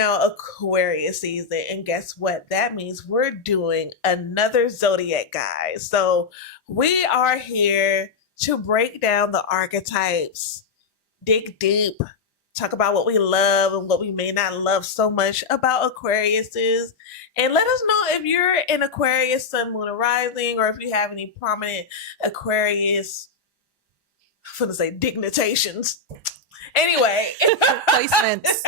now Aquarius season, and guess what? That means we're doing another Zodiac, guys. So we are here to break down the archetypes, dig deep, talk about what we love and what we may not love so much about Aquariuses, and let us know if you're an Aquarius Sun, Moon, or Rising, or if you have any prominent Aquarius, I'm gonna say dignitations. Anyway, placements.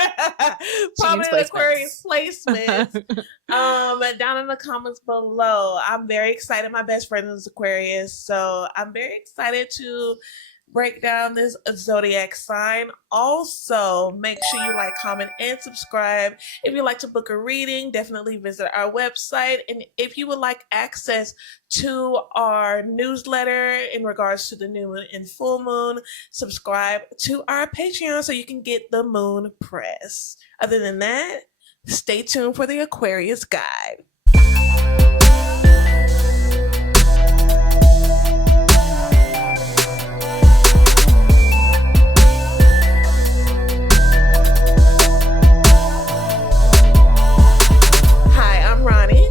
Prominent Aquarius placements. Down in the comments below. I'm very excited. My best friend is Aquarius, so I'm very excited to break down this zodiac sign. Also, make sure you like, comment, and subscribe. If you'd like to book a reading, definitely visit our website. And if you would like access to our newsletter in regards to the new moon and full moon, subscribe to our Patreon so you can get the moon press. Other than that, stay tuned for the Aquarius guide.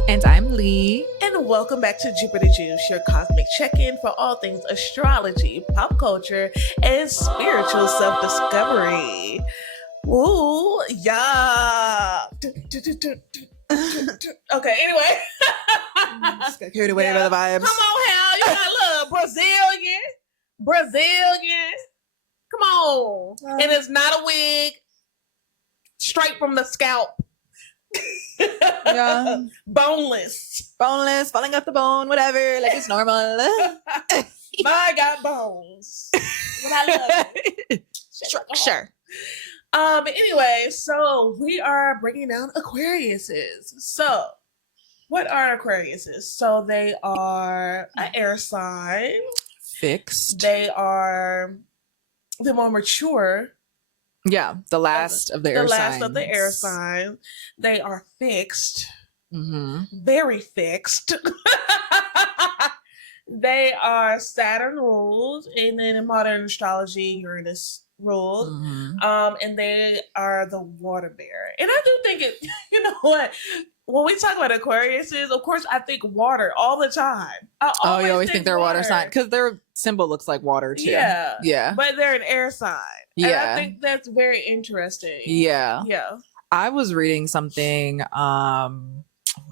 And I'm Lee. And welcome back to Jupiter Juice, your cosmic check-in for all things astrology, pop culture, and spiritual self-discovery. Ooh, yeah. Okay, anyway. Just got carried away by the vibes. Come on, Hal. You got a little Brazilian. Come on. And it's not a wig. Straight from the scalp. Yeah. Boneless, falling off the bone, whatever, like it's normal. I got bones, but I love it. Sure. Anyway, so we are bringing down Aquariuses. So what are Aquariuses? So they are an air sign, fixed. They are the more mature. Yeah, the last of the air signs. The last of the air signs. They are fixed. Mm-hmm. Very fixed. They are Saturn ruled, and then in modern astrology, Uranus ruled. Mm-hmm. And they are the water bearer. And I do think it, you know what? When we talk about Aquariuses, of course, I think water all the time. You always think they're water sign because their symbol looks like water too. Yeah. But they're an air sign. Yeah. And I think that's very interesting. Yeah. Yeah. I was reading something, I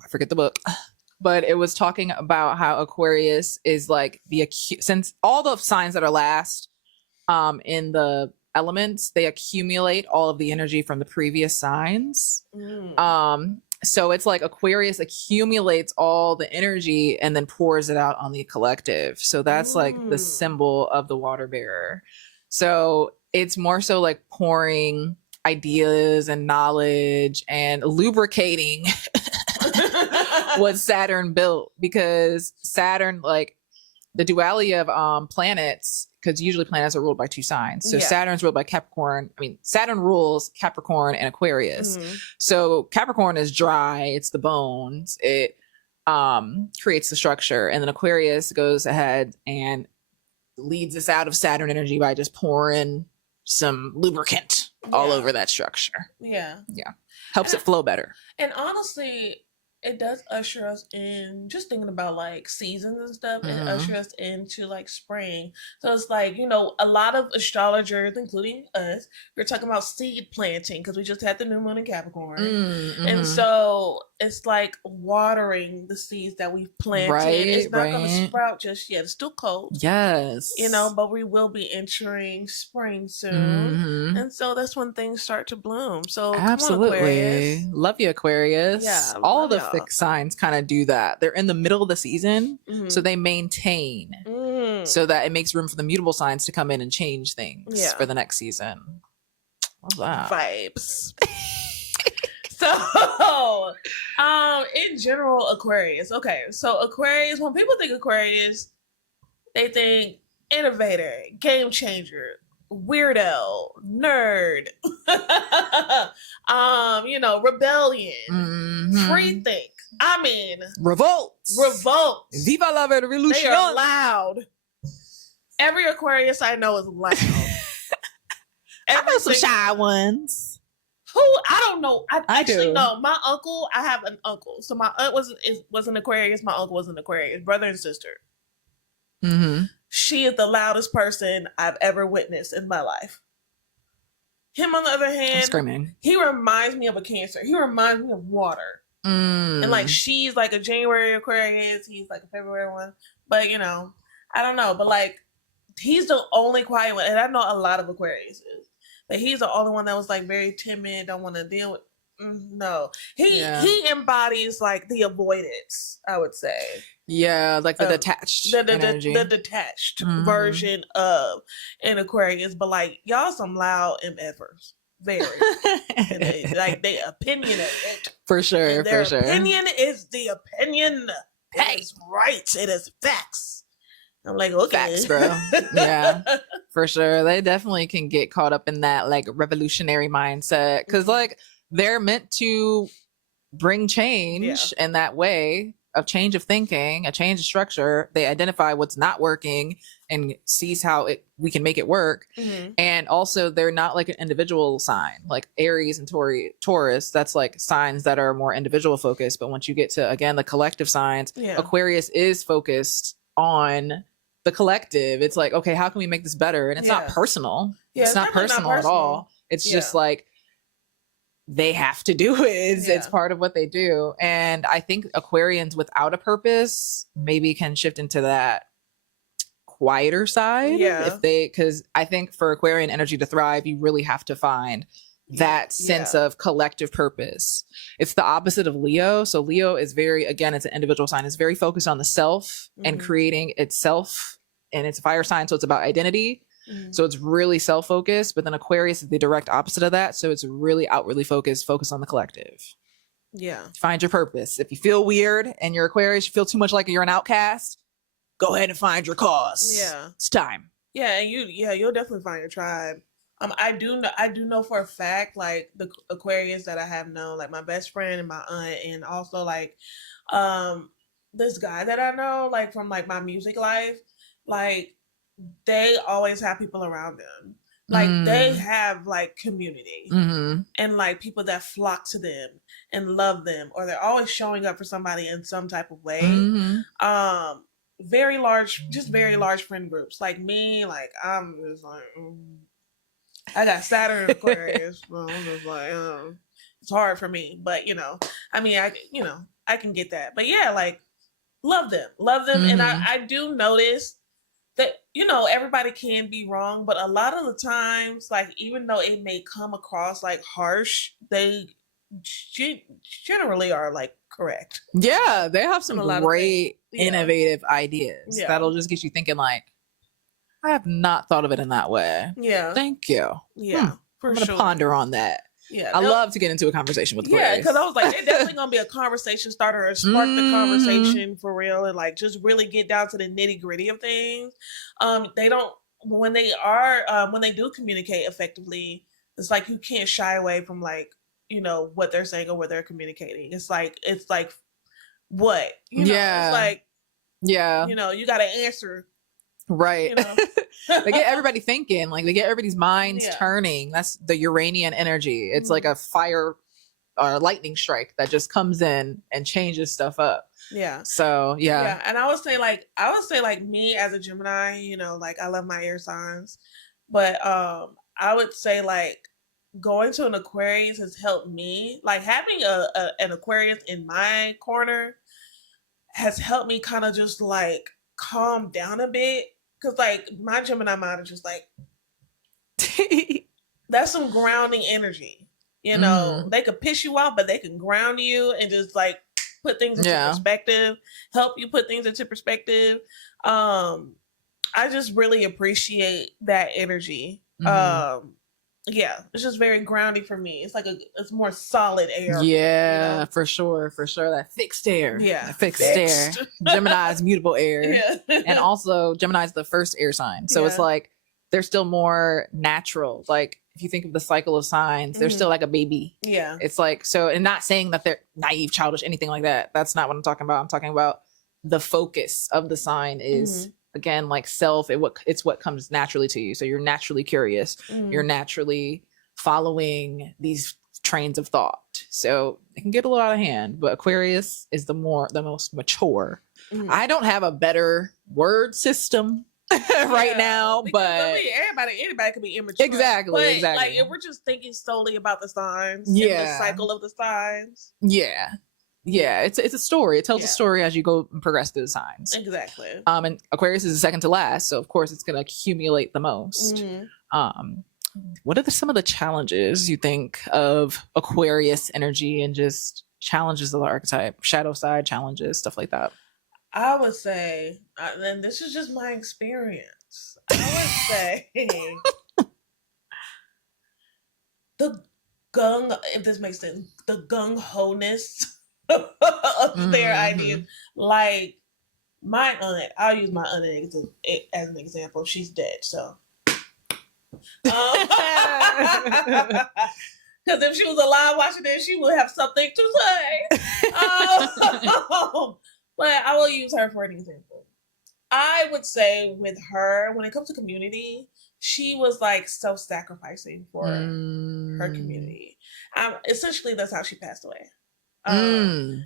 forget the book, but it was talking about how Aquarius is like since all the signs that are last in the elements, they accumulate all of the energy from the previous signs. So it's like Aquarius accumulates all the energy and then pours it out on the collective. So that's like the symbol of the water bearer. So it's more so like pouring ideas and knowledge and lubricating what Saturn built, because Saturn, like the duality of planets, because usually planets are ruled by two signs. So Saturn's ruled by Capricorn. I mean, Saturn rules Capricorn and Aquarius. So Capricorn is dry. It's the bones. It creates the structure. And then Aquarius goes ahead and leads us out of Saturn energy by just pouring some lubricant all over that structure. Yeah. Helps it flow better. And honestly, it does usher us in, just thinking about like seasons and stuff, it usher us into like spring. So it's like, you know, a lot of astrologers, including us, we're talking about seed planting because we just had the new moon in Capricorn. And so it's like watering the seeds that we've planted. It's not going to sprout just yet. It's still cold. Yes. You know, but we will be entering spring soon. And so that's when things start to bloom. So absolutely. Come on, Aquarius. Love you, Aquarius. Yeah. All the fixed signs kind of do that. They're in the middle of the season, so they maintain so that it makes room for the mutable signs to come in and change things for the next season. Love that. Vibes. So, in general, Aquarius. Okay, so Aquarius, when people think Aquarius, they think innovator, game changer, weirdo, nerd, you know, rebellion, free think. I mean, revolt. Viva la revolution. They are loud. Every Aquarius I know is loud. I know some shy ones. Who? I don't know. I actually do. know. My uncle, I have an uncle. So my aunt was an Aquarius. My uncle was an Aquarius. Brother and sister. Mm-hmm. She is the loudest person I've ever witnessed in my life. Him, on the other hand, screaming. He reminds me of a Cancer. He reminds me of water. Mm. And like she's like a January Aquarius. He's like a February one. But I don't know. But like he's the only quiet one. And I know a lot of Aquariuses. But he's the only one that was like very timid, don't want to deal with. No, he embodies like the avoidance, I would say. Yeah, like the detached energy. The detached version of an Aquarius. But like y'all some loud MFers. Very. Like they opinionated. For sure, and their for sure. opinion is the opinion. Hey. It is right. It is facts. I'm like, okay. Facts, bro. Yeah, for sure. They definitely can get caught up in that like revolutionary mindset because like they're meant to bring change in that way of change of thinking, a change of structure. They identify what's not working and sees how we can make it work. Mm-hmm. And also they're not like an individual sign like Aries and Taurus. That's like signs that are more individual focused. But once you get to, again, the collective signs, Aquarius is focused on the collective. It's like, okay, how can we make this better? And it's not personal. It's not personal at all. It's just like they have to do it. It's part of what they do. And I think Aquarians without a purpose maybe can shift into that quieter side. Because I think for Aquarian energy to thrive, you really have to find that sense of collective purpose. It's the opposite of Leo. So Leo is very, again, it's an individual sign. It's very focused on the self and creating itself, and it's a fire sign. So it's about identity. So it's really self-focused, but then Aquarius is the direct opposite of that. So it's really outwardly focused on the collective. Yeah. Find your purpose. If you feel weird and you're Aquarius, you feel too much like you're an outcast, go ahead and find your cause. Yeah. It's time. Yeah. And you'll definitely find your tribe. I do know for a fact, like the Aquarius that I have known, like my best friend and my aunt, and also like, this guy that I know, like from like my music life, like they always have people around them. Like they have like community and like people that flock to them and love them, or they're always showing up for somebody in some type of way. Very large friend groups. Like me, like I'm just like, I got Saturn in Aquarius. So I'm just like, it's hard for me, but I mean, I can get that. But yeah, like love them. And I do notice that, everybody can be wrong, but a lot of the times, like, even though it may come across like harsh, they generally are like correct. Yeah, they have some great innovative ideas that'll just get you thinking like, I have not thought of it in that way. Yeah. Thank you. Yeah. I'm going to ponder on that. Yeah. I love to get into a conversation with Aquarius. Yeah, because I was like, they're definitely going to be a conversation starter and spark the conversation for real and like just really get down to the nitty gritty of things. They don't, when they do communicate effectively, it's like you can't shy away from like, what they're saying or what they're communicating. It's like what? It's like, you got to answer. Right. They get everybody thinking, like they get everybody's minds turning. That's the Uranian energy. It's like a fire or a lightning strike that just comes in and changes stuff up. Yeah. So yeah. And I would say like me as a Gemini, like I love my air signs, but I would say like going to an Aquarius has helped me. Like having an Aquarius in my corner has helped me kind of just like calm down a bit. Cause like my Gemini mind is just like, that's some grounding energy. They could piss you off, but they can ground you and just like put things into perspective, help you put things into perspective. I just really appreciate that energy. It's just very grounding for me. It's like it's more solid air. Yeah, for sure. That fixed air. Yeah, that fixed air. Gemini's mutable air. Yeah. And also Gemini's the first air sign. So it's like they're still more natural. Like if you think of the cycle of signs, they're still like a baby. Yeah. It's like, so, and not saying that they're naive, childish, anything like that. That's not what I'm talking about. I'm talking about the focus of the sign is again, like self, it's what comes naturally to you. So you're naturally curious. You're naturally following these trains of thought. So it can get a little out of hand, but Aquarius is the most mature. I don't have a better word system right now, but I mean, anybody could be immature. Exactly. Like if we're just thinking solely about the signs, and the cycle of the signs. Yeah, it's a story. It tells a story as you go and progress through the signs. Exactly. And Aquarius is the second to last, so of course it's going to accumulate the most. What are some of the challenges you think of Aquarius energy and just challenges of the archetype, shadow side challenges, stuff like that? I would say, and this is just my experience, I would say the if this makes sense, the gung-ho-ness of their ideas. Like my aunt, I'll use my aunt as an example. She's dead, so. Because if she was alive watching this, she would have something to say. But I will use her for an example. I would say with her, when it comes to community, she was like self-sacrificing for her community. Essentially, that's how she passed away.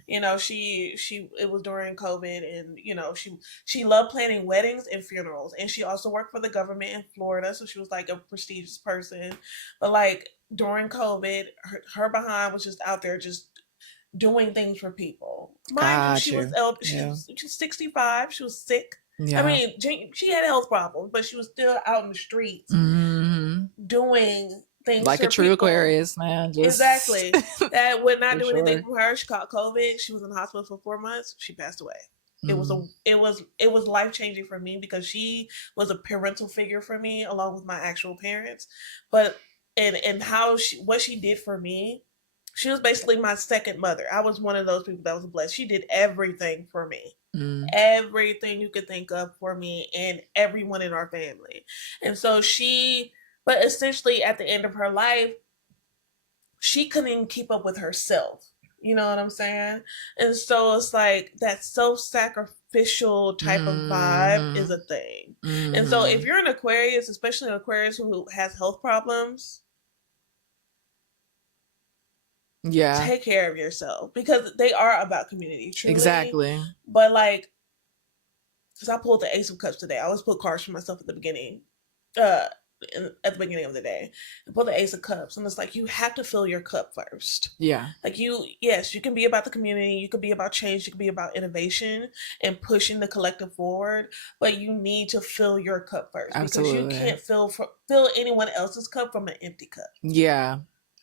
You know, it was during COVID, and you know, she loved planning weddings and funerals, and she also worked for the government in Florida, so she was like a prestigious person. But like during COVID, her behind was just out there just doing things for people. Mind you, she was 65. She was sick. I mean, she had health problems, but she was still out in the streets doing things like a true people. Aquarius, man. Exactly. That would not do anything for her. She caught COVID. She was in the hospital for 4 months. She passed away. It was life changing for me because she was a parental figure for me along with my actual parents. But and what she did for me, she was basically my second mother. I was one of those people that was blessed. She did everything for me. Everything you could think of for me and everyone in our family. And so but essentially at the end of her life, she couldn't even keep up with herself. You know what I'm saying? And so it's like that self-sacrificial type of vibe is a thing. And so if you're an Aquarius, especially an Aquarius who has health problems, take care of yourself, because they are about community, truly. Exactly. But like, because I pulled the Ace of Cups today, I always put cards for myself at the beginning of the day. I pull the Ace of Cups, and it's like you have to fill your cup first. Yeah. Like you can be about the community, you could be about change, you could be about innovation and pushing the collective forward, but you need to fill your cup first. Absolutely. Because you can't fill anyone else's cup from an empty cup. Yeah.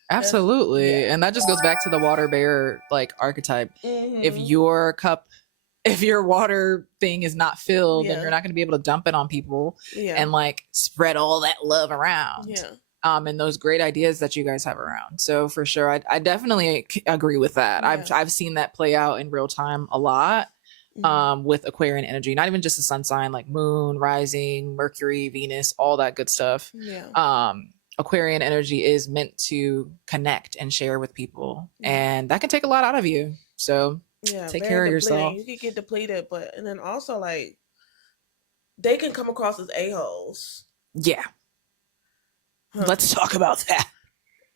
Absolutely. And that just goes back to the water bearer like archetype. If your water thing is not filled, then you're not going to be able to dump it on people and like spread all that love around. And those great ideas that you guys have around. So for sure, I definitely agree with that. I've seen that play out in real time a lot with Aquarian energy, not even just the sun sign, like moon, rising, Mercury, Venus, all that good stuff. Aquarian energy is meant to connect and share with people, and that can take a lot out of you. So take care of yourself. You can get depleted, and then also like they can come across as a-holes. Let's talk about that,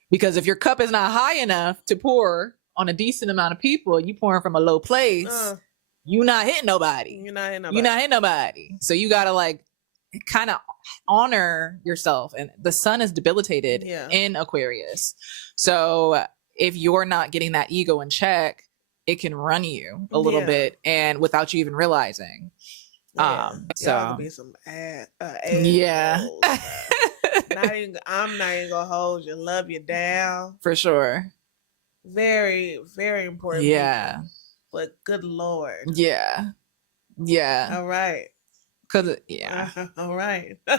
because if your cup is not high enough to pour on a decent amount of people, you pouring from a low place, you're not hitting nobody. You're not hitting nobody. So you gotta like kind of honor yourself, and the sun is debilitated in Aquarius, so if you're not getting that ego in check, it can run you a little bit, and without you even realizing. So be some I'm not even gonna hold you, love you down for sure. Very, very important. People. But good Lord. All right. Cause all right. Like,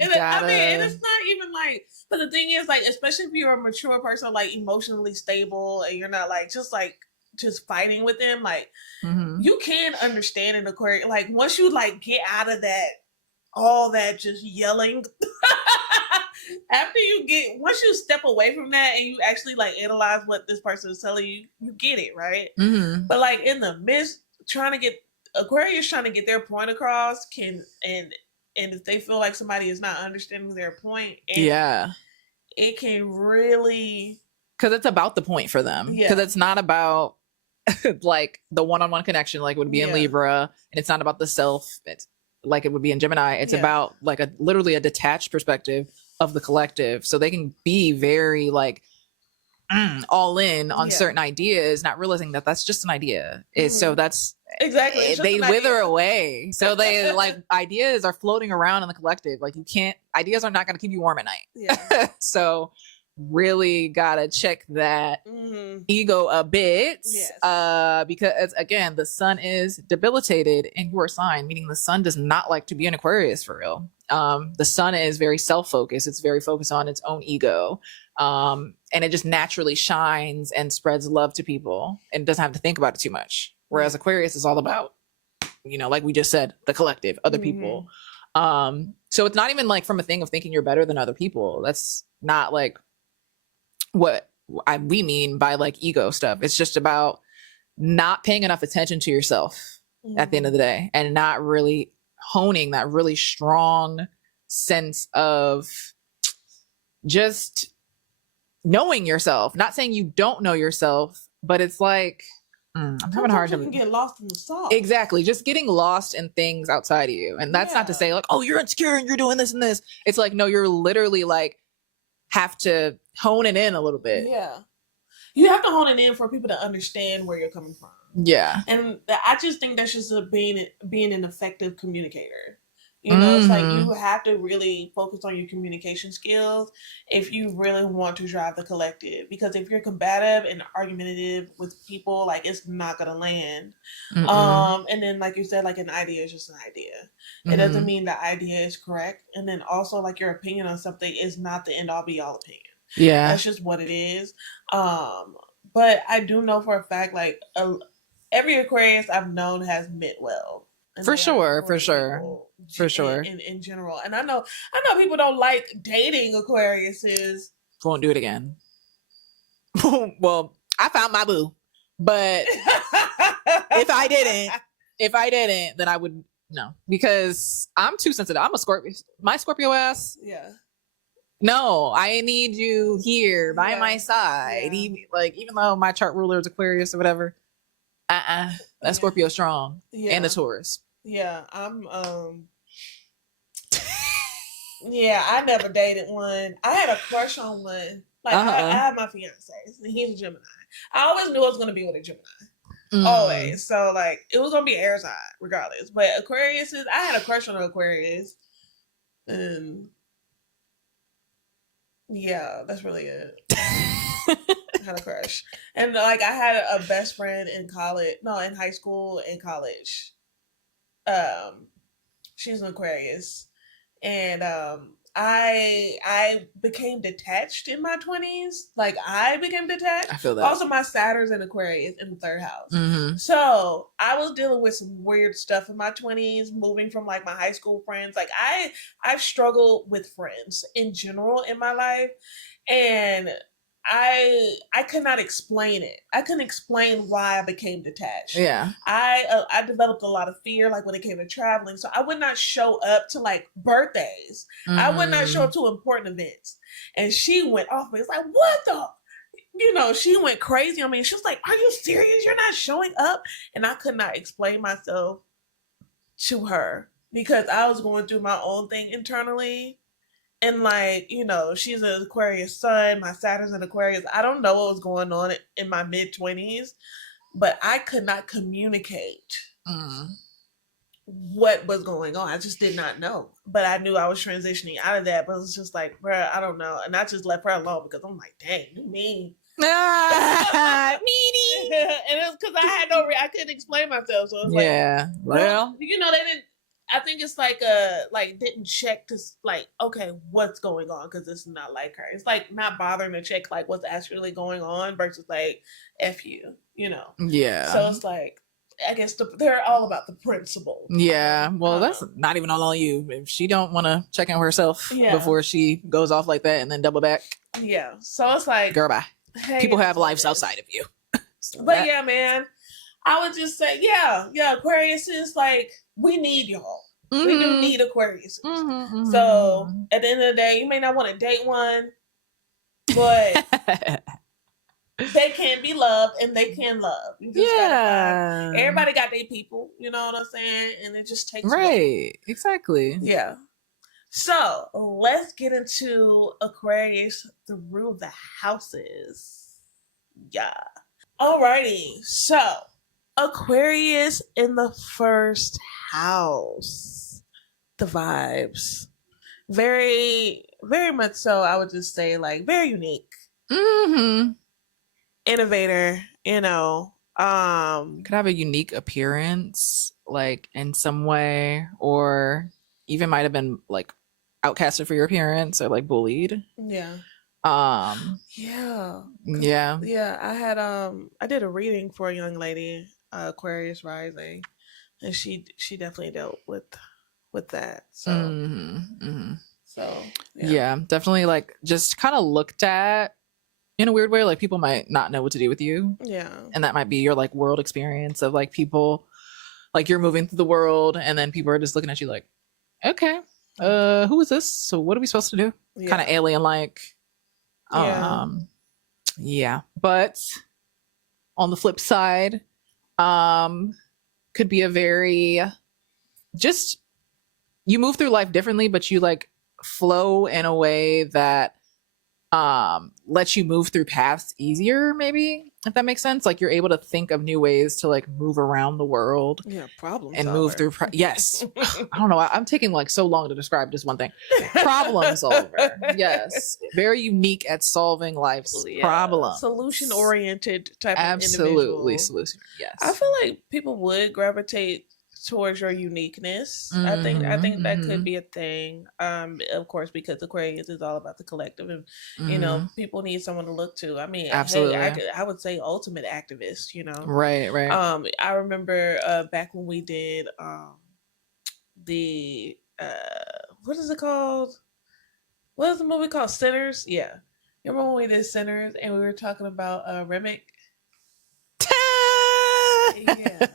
and I mean, and it's not even like, but the thing is, like, especially if you're a mature person, like emotionally stable, and you're not like just fighting with them, like you can understand an Aquarius. Like once you like get out of that, all that just yelling. Once you step away from that and you actually like analyze what this person is telling you, you get it, right? But like in the midst, Aquarius trying to get their point across and if they feel like somebody is not understanding their point, and it can really, because it's about the point for them. Because it's not about like the one-on-one connection like it would be in Libra, and it's not about the self. It's like it would be in Gemini. It's about like literally a detached perspective of the collective, so they can be very like all in on certain ideas, not realizing that that's just an idea. So that's exactly they wither away. So they like ideas are floating around in the collective. Like ideas are not going to keep you warm at night. So really gotta check that ego a bit, because again, the sun is debilitated in your sign, meaning the sun does not like to be an Aquarius for real. The sun is very self-focused. It's very focused on its own ego. And it just naturally shines and spreads love to people and doesn't have to think about it too much. Whereas Aquarius is all about, like we just said, the collective, other people. So it's not even like from a thing of thinking you're better than other people. That's not like what we mean by like ego stuff. It's just about not paying enough attention to yourself at the end of the day, and not really honing that really strong sense of just knowing yourself. Not saying you don't know yourself, but it's like I'm having a hard time. You can get lost in the sauce. Exactly, just getting lost in things outside of you. And that's not to say like, oh, you're insecure and you're doing this and this. It's like, no, you're literally like have to hone it in a little bit. Yeah, you have to hone it in for people to understand where you're coming from. Yeah, and I just think that's just being an effective communicator. It's like you have to really focus on your communication skills if you really want to drive the collective. Because if you're combative and argumentative with people, like it's not gonna land. And then, like you said, like an idea is just an idea. It doesn't mean the idea is correct. And then also, like your opinion on something is not the end all be all opinion. Yeah, that's just what it is. But I do know for a fact, like every Aquarius I've known has meant well. For sure. In general. And I know people don't like dating Aquariuses. Won't do it again. Well, I found my boo. But if I didn't, then I would no. Because I'm too sensitive. I'm a Scorpio. My Scorpio ass. Yeah. No, I need you here by my side. Even though my chart ruler is Aquarius or whatever. That's Scorpio strong. And the Taurus. Yeah, I'm I never dated one. I had a crush on one. Like I had my fiance, and he's a Gemini. I always knew I was gonna be with a Gemini. Always. So like it was gonna be air sign regardless. But Aquarius I had a crush on an Aquarius. And yeah, that's really it. I had a crush. And like I had a best friend in high school and college. She's an Aquarius, and I became detached in my 20s. Like I became detached. I feel that. Also, my Saturn's in Aquarius in the 3rd house. So I was dealing with some weird stuff in my 20s, moving from like my high school friends. Like I've struggled with friends in general in my life, and I could not explain it. I couldn't explain why I became detached. Yeah. I developed a lot of fear, like when it came to traveling. So I would not show up to like birthdays. I would not show up to important events. And she went off me. It's like, what the? She went crazy on me. She was like, are you serious? You're not showing up? And I could not explain myself to her because I was going through my own thing internally. And like, she's an Aquarius sun, my Saturn's an Aquarius. I don't know what was going on in my mid-20s, but I could not communicate what was going on. I just did not know. But I knew I was transitioning out of that. But it was just like, bruh, I don't know. And I just left her alone because I'm like, dang, you mean. Meanie. And it was because I had I couldn't explain myself. So it was well, they didn't. I think it's like didn't check to like, okay, what's going on, because it's not like her. It's like not bothering to check like what's actually going on versus like F you, Yeah. So it's like, I guess they're all about the principle. Yeah. Well, that's not even all on you. If she don't want to check on herself before she goes off like that and then double back. Yeah. So it's like, girl, bye. Hey, people have lives outside of you. But yeah, man, I would just say, yeah, Aquarius is like, we need y'all. We do need Aquarius. So at the end of the day, you may not want to date one, but they can be loved and they can love. You just gotta find, everybody got their people, you know what I'm saying? And it just takes right. Exactly. Yeah. So let's get into Aquarius through the houses. Yeah. Alrighty. So Aquarius in the first house. The vibes. Very, very much so. I would just say like very unique. Mm-hmm. Innovator, you know. Could have a unique appearance, like in some way, or even might have been like outcasted for your appearance or like bullied. Yeah. Yeah. I did a reading for a young lady, Aquarius rising, and she definitely dealt with that. So so yeah, definitely like just kind of looked at in a weird way, like people might not know what to do with you. Yeah. And that might be your like world experience of like people, like you're moving through the world and then people are just looking at you like, okay, who is this? So what are we supposed to do? Yeah. Kind of alien like. Yeah. But on the flip side, could be a very just you move through life differently, but you like flow in a way that lets you move through paths easier, maybe, if that makes sense. Like you're able to think of new ways to like move around the world. Yeah, problem and solver. Move through yes. I don't know, I'm taking like so long to describe just one thing. Problem solver. Yes, very unique at solving life's problems. Solution oriented type absolutely of individual. Solution. Yes, I feel like people would gravitate towards your uniqueness. I think that could be a thing. Of course, because Aquarius is all about the collective, and you know, people need someone to look to. I mean, absolutely. Hey, I would say ultimate activist. You know, right. I remember back when we did the what is it called? What is the movie called? Sinners. Yeah, you remember when we did Sinners and we were talking about Remick? Yeah,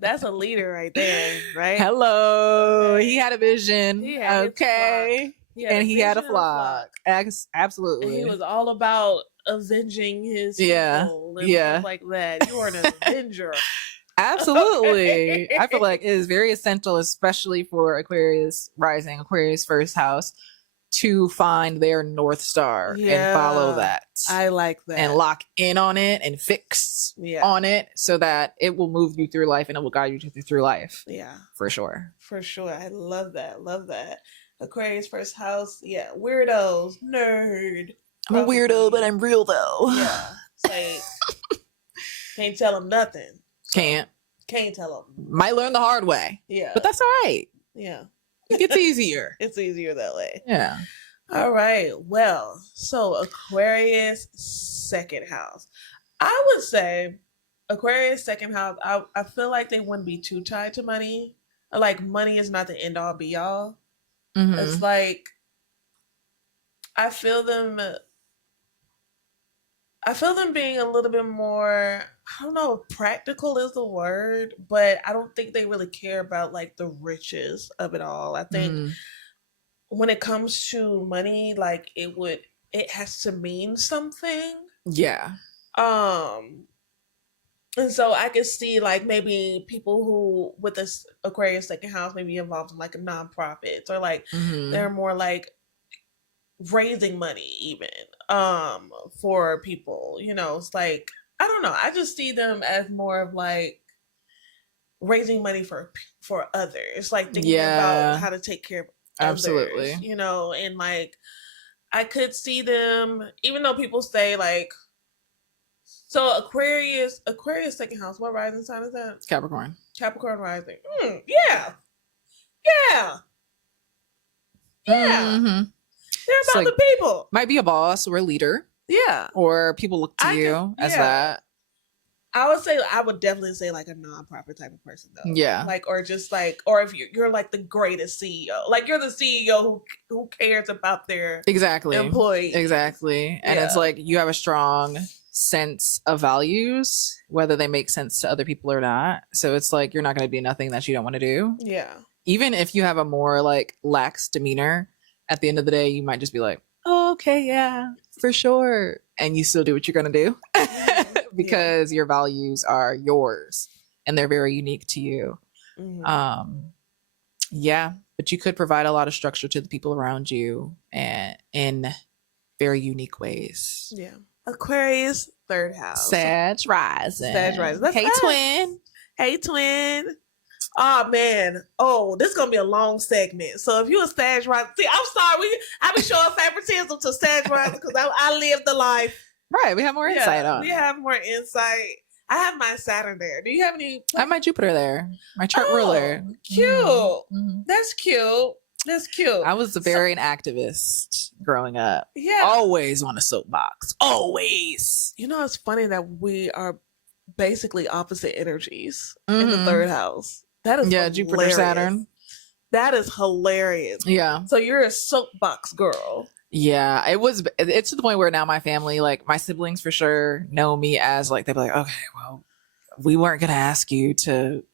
that's a leader right there, right? Hello, he had a vision. He had he had a flock. Absolutely, and he was all about avenging his people and stuff like that. You are an avenger. Absolutely. I feel like it is very essential, especially for Aquarius rising, Aquarius first house, to find their North Star and follow that. I like that. And lock in on it and fix on it so that it will move you through life and it will guide you through life. Yeah. For sure. For sure. I love that. Love that. Aquarius first house. Yeah. Weirdos. Nerd. I'm a weirdo, but I'm real though. Yeah. It's like, can't tell them nothing. Can't tell them. Might learn the hard way. Yeah. But that's all right. Yeah. It gets easier. It's easier that way. Yeah. All right. Well, so Aquarius second house. I would say Aquarius second house, I feel like they wouldn't be too tied to money. Like money is not the end all be all. Mm-hmm. It's like I feel them being a little bit more, I don't know if practical is the word, but I don't think they really care about like the riches of it all. I think when it comes to money, like it has to mean something. Yeah. And so I could see like maybe people who with this Aquarius second house maybe involved in like a nonprofit or like they're more like raising money even for people, you know. It's like I don't know, I just see them as more of like raising money for others, like thinking about how to take care of absolutely others, you know. And like I could see them, even though people say like, so Aquarius second house, what rising sign is that? Capricorn rising. Yeah they're about the people. Might be a boss or a leader. Yeah. Or people look to you as that. I would definitely say like a nonprofit type of person though. Yeah. Like, or just like, or if you're like the greatest CEO, like you're the CEO who cares about their employees. Exactly. And it's like you have a strong sense of values, whether they make sense to other people or not. So it's like you're not going to do nothing that you don't want to do. Yeah. Even if you have a more like lax demeanor, at the end of the day, you might just be like, oh, okay, yeah. for sure. And you still do what you're going to do because your values are yours and they're very unique to you. Yeah, but you could provide a lot of structure to the people around you and in very unique ways. Yeah. Aquarius, third house. Sag rising. That's hey, us. twin. Hey, twin. Oh, man. Oh, this is going to be a long segment. So if you a Sag rising, see, I'm sorry. I be showing favoritism to Sag rising because I lived the life. Right. We have more insight on We have more insight. I have my Saturn there. Do you have any? I have my Jupiter there. My chart ruler. Cute. Mm-hmm. That's cute. That's cute. I was very an activist growing up. Yeah. Always on a soapbox. Always. You know, it's funny that we are basically opposite energies in the third house. That is hilarious. Jupiter, Saturn. That is hilarious. Yeah. So you're a soapbox girl. Yeah, it's to the point where now my family, like my siblings for sure know me as like, they'd be like, okay, well, we weren't going to ask you to.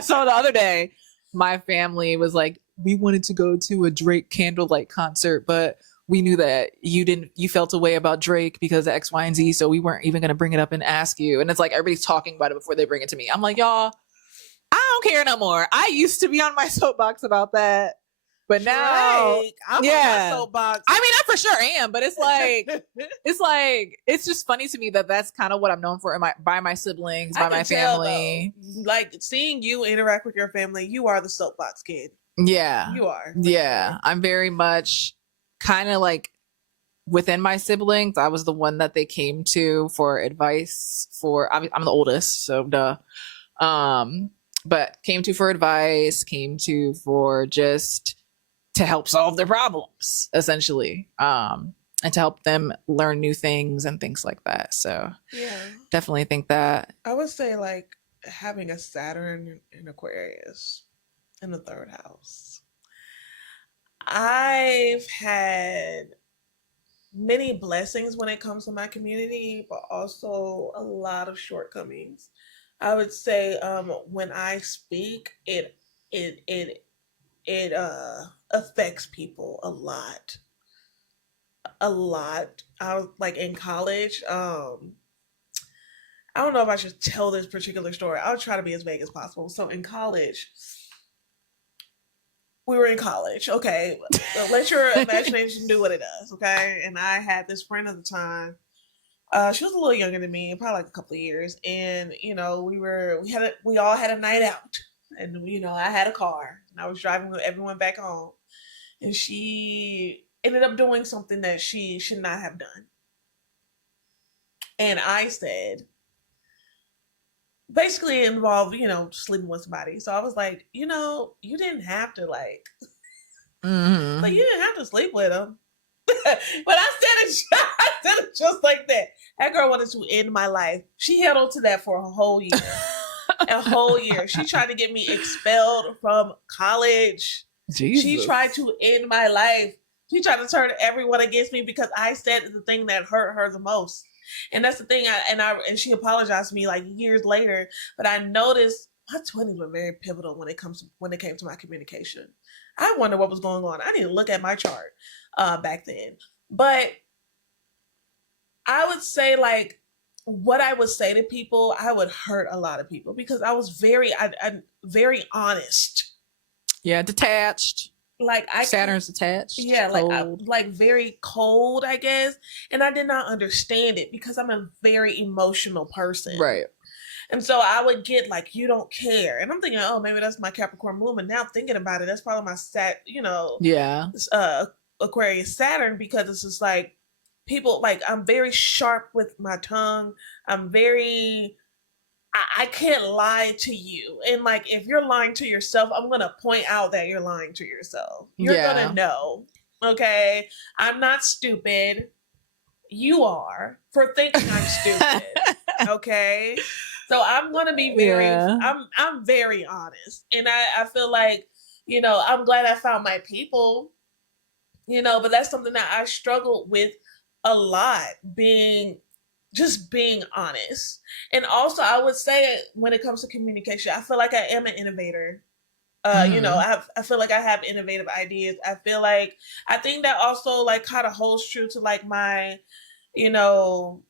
So the other day, my family was like, we wanted to go to a Drake candlelight concert, but we knew that you felt a way about Drake because of X, Y, and Z. So we weren't even going to bring it up and ask you. And it's like, everybody's talking about it before they bring it to me. I'm like, y'all, I don't care no more. I used to be on my soapbox about that. But now, I'm on my soapbox. I mean, I for sure am, but it's just funny to me that that's kind of what I'm known for by my siblings, by my family. Like seeing you interact with your family, you are the soapbox kid. Yeah, you are. Yeah, I'm very much kind of like within my siblings. I was the one that they came to for advice. I'm the oldest, so duh. But came to for advice, came to for just to help solve their problems, essentially, and to help them learn new things and things like that. So yeah, definitely think that. I would say like having a Saturn in Aquarius in the third house. I've had many blessings when it comes to my community, but also a lot of shortcomings. I would say when I speak, it affects people a lot. I was like in college. I don't know if I should tell this particular story. I'll try to be as vague as possible. So in college, we were in college. Okay, so let your imagination do what it does. Okay, and I had this friend at the time. She was a little younger than me, probably like a couple of years, and you know we all had a night out. And, you know, I had a car and I was driving with everyone back home. And she ended up doing something that she should not have done. And I said, basically involved, you know, sleeping with somebody. So I was like, you know, you didn't have to like you didn't have to sleep with him. But I said it just like that. That girl wanted to end my life. She held on to that for a whole year. A whole year. She tried to get me expelled from college. Jesus. She tried to end my life. She tried to turn everyone against me because I said the thing that hurt her the most. And that's the thing. And she apologized to me like years later. But I noticed my 20s were very pivotal when it came to my communication. I wonder what was going on. I need to look at my chart back then. But I would say like, what I would say to people, I would hurt a lot of people because I was I'm very honest. Yeah, detached. Like Saturn's detached. Yeah, like very cold, I guess. And I did not understand it because I'm a very emotional person. Right. And so I would get like, you don't care. And I'm thinking, oh, maybe that's my Capricorn moon. But now thinking about it, that's probably my Aquarius Saturn, because it's just like, people, like, I'm very sharp with my tongue. I can't lie to you. And like, if you're lying to yourself, I'm going to point out that you're lying to yourself. You're going to know. Okay. I'm not stupid. You are for thinking I'm stupid. Okay. So I'm going to be I'm very honest. And I feel like, you know, I'm glad I found my people, you know, but that's something that I struggled with a lot, being honest. And also I would say when it comes to communication, I feel like I am an innovator. You know, I feel like I have innovative ideas. I think that also like kind of holds true to like my, you know,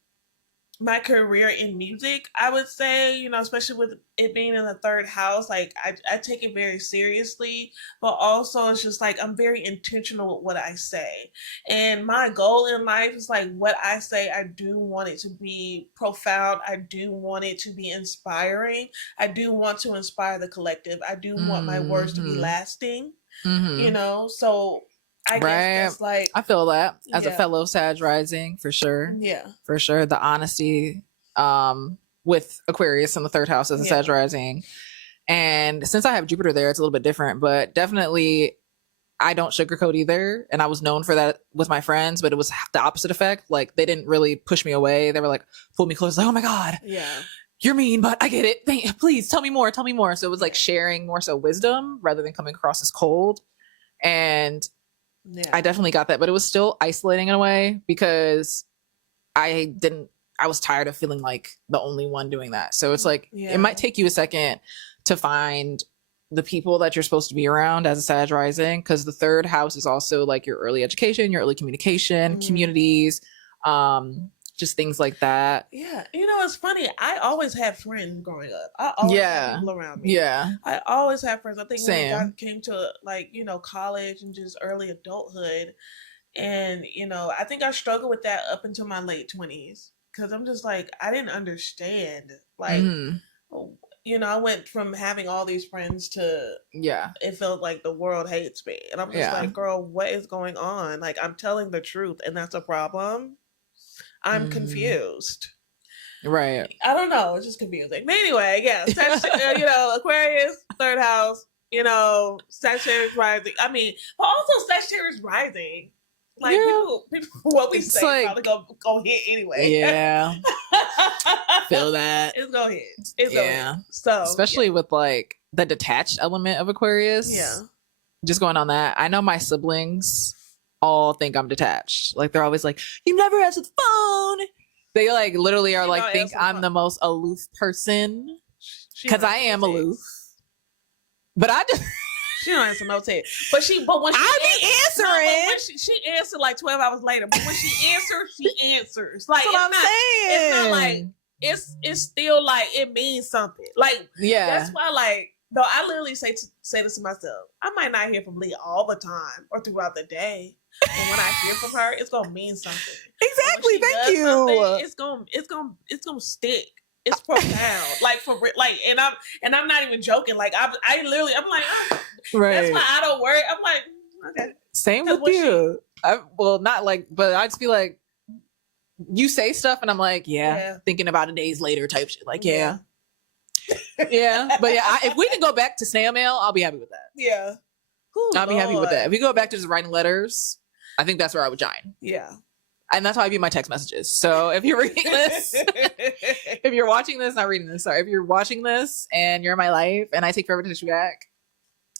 my career in music. I would say, you know, especially with it being in the third house, like I take it very seriously, but also it's just like I'm very intentional with what I say. And my goal in life is like what I say, I do want it to be profound. I do want it to be inspiring. I do want to inspire the collective. I do want my words to be lasting, you know? So I guess that's like, I feel that as a fellow Sag rising, for sure. Yeah. For sure. The honesty with Aquarius in the third house as a Sag rising. And since I have Jupiter there, it's a little bit different, but definitely I don't sugarcoat either. And I was known for that with my friends, but it was the opposite effect. Like they didn't really push me away. They were like, pull me close, like, oh my God. Yeah. You're mean, but I get it. Please tell me more. Tell me more. So it was like sharing more so wisdom rather than coming across as cold. And I definitely got that, but it was still isolating in a way because I was tired of feeling like the only one doing that. So it's like, it might take you a second to find the people that you're supposed to be around as a Sag rising, because the third house is also like your early education, your early communication, communities, just things like that. Yeah. You know, it's funny. I always had friends growing up. I always had people around me. Yeah. I always had friends. I think when I came to like, you know, college and just early adulthood. And, you know, I think I struggled with that up until my late 20s. Because I'm just like, I didn't understand. Like, you know, I went from having all these friends to it felt like the world hates me. And I'm just like, girl, what is going on? Like, I'm telling the truth and that's a problem. I'm confused. Right. I don't know. It's just confusing. But anyway, yeah. You know, Aquarius, third house, you know, Sagittarius rising. I mean, but also Sagittarius rising. Like, people what we it's say like, probably go hit anyway. Yeah. Feel that. It's gonna hit. It's gonna hit. So, especially with like the detached element of Aquarius. Yeah. Just going on that. I know my siblings all think I'm detached. Like they're always like, you never answer the phone. They like literally are like think I'm the most aloof person because I am aloof. But I just she don't answer no text. But when she answering, she answered like 12 hours later. But when she answers, she answers. Like that's what I'm saying. It's not like it's still like it means something. Like that's why like. Though I literally say this to myself, I might not hear from Leah all the time or throughout the day, but when I hear from her, it's gonna mean something. Exactly. Thank you. It's gonna stick. It's profound. Like for like, and I'm not even joking. Like I'm like, right. That's why I don't worry. I'm like, okay. Same with you. Not like, but I just be like, you say stuff, and I'm like, thinking about it days later, type shit. Like, yeah. But if we can go back to snail mail, I'll be happy with that. Yeah. I'll be happy with that. If we go back to just writing letters, I think that's where I would shine. Yeah. And that's how I view my text messages. So if you're reading this, if you're watching this, not reading this, sorry. If you're watching this and you're in my life and I take forever to text you back,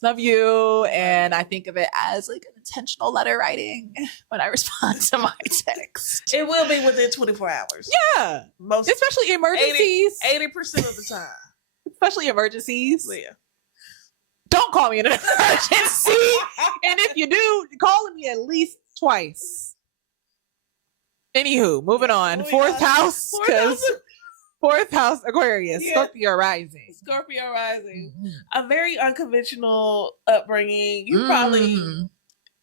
love you. And I think of it as like an intentional letter writing when I respond to my text. It will be within 24 hours. Yeah. Especially emergencies. 80% of the time. Especially emergencies. Yeah. Don't call me in an emergency. And if you do, call me at least twice. Anywho, moving on. Fourth house. Fourth house, Aquarius, Scorpio rising. Scorpio rising. A very unconventional upbringing.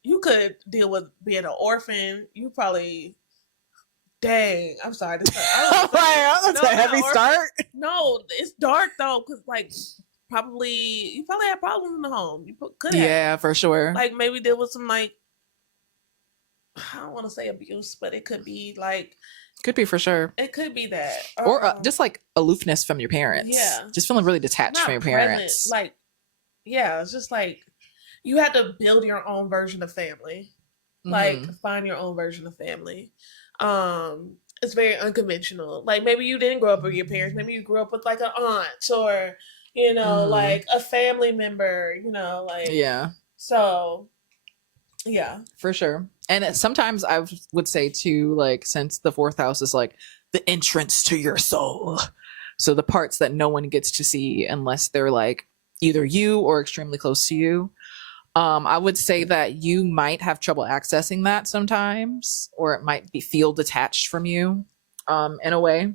You could deal with being an orphan. You probably... Dang, I'm sorry. That's a heavy start. No, it's dark though, because like you probably had problems in the home. You could have. Yeah, for sure. Like maybe there was some like I don't want to say abuse, but it could be like could be for sure. It could be that, or just like aloofness from your parents. Yeah, just feeling really detached from your parents. Like, yeah, it's just like you had to build your own version of family. Like find your own version of family. It's very unconventional. Like maybe you didn't grow up with your parents. Maybe you grew up with like an aunt or, you know, like a family member, you know, like. Yeah. So, yeah. For sure. And sometimes I would say too, like, since the fourth house is like the entrance to your soul. So the parts that no one gets to see unless they're like either you or extremely close to you. I would say that you might have trouble accessing that sometimes, or it might feel detached from you in a way.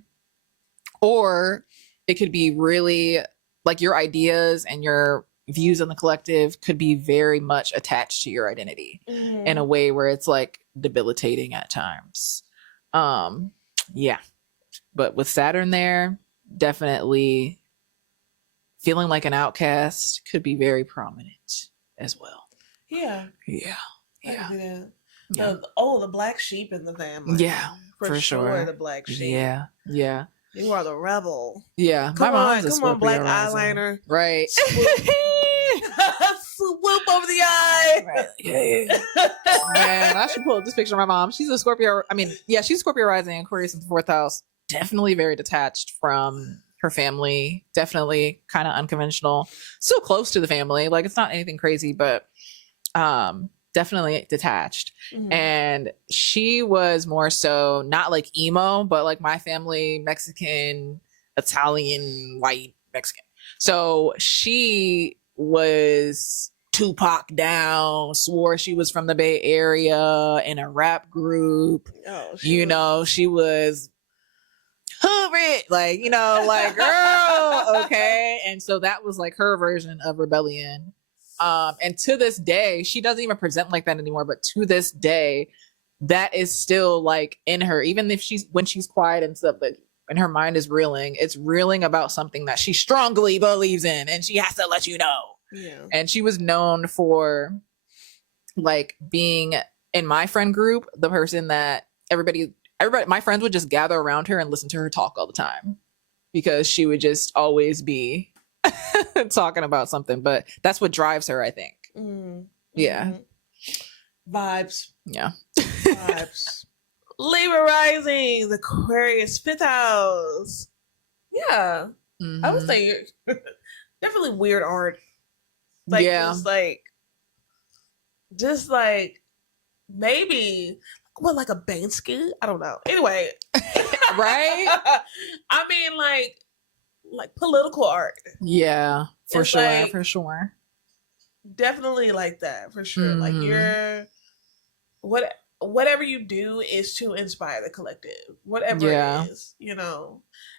Or it could be really like your ideas and your views on the collective could be very much attached to your identity in a way where it's like debilitating at times. Yeah. But with Saturn there, definitely feeling like an outcast could be very prominent as well. Yeah. Yeah. Yeah. Yeah. The black sheep in the family. Yeah. For sure. The black sheep. Yeah. Yeah. You are the rebel. Yeah. Come on, black eyeliner. Right. Swoop over the eye. Right. Yeah. Man, I should pull up this picture of my mom. She's a Scorpio. I mean, yeah, she's Scorpio rising, Aquarius in the 4th house. Definitely very detached from her family. Definitely kind of unconventional. Still close to the family. Like, it's not anything crazy, but definitely detached. And she was more so not like emo, but like my family, Mexican, Italian, white, Mexican. So she was Tupac down, swore she was from the Bay Area in a rap group. She was hood, like, like, girl, okay. And so that was like her version of rebellion. And to this day, she doesn't even present like that anymore. But to this day, that is still like in her. Even if when she's quiet and stuff, but when her mind is reeling, it's reeling about something that she strongly believes in, and she has to let you know. Yeah. And she was known for like being in my friend group, the person that everybody, my friends would just gather around her and listen to her talk all the time, because she would just always be talking about something. But that's what drives her, I think. Yeah. Vibes. Yeah. Vibes. Libra rising, the Aquarius 5th house. Yeah. I would say definitely weird art. Like, just like maybe like a Bansky? I don't know. Anyway. Right? I mean, like political art. Yeah, for sure. For sure. Definitely like that, for sure. Like, you're whatever you do is to inspire the collective, whatever it is, And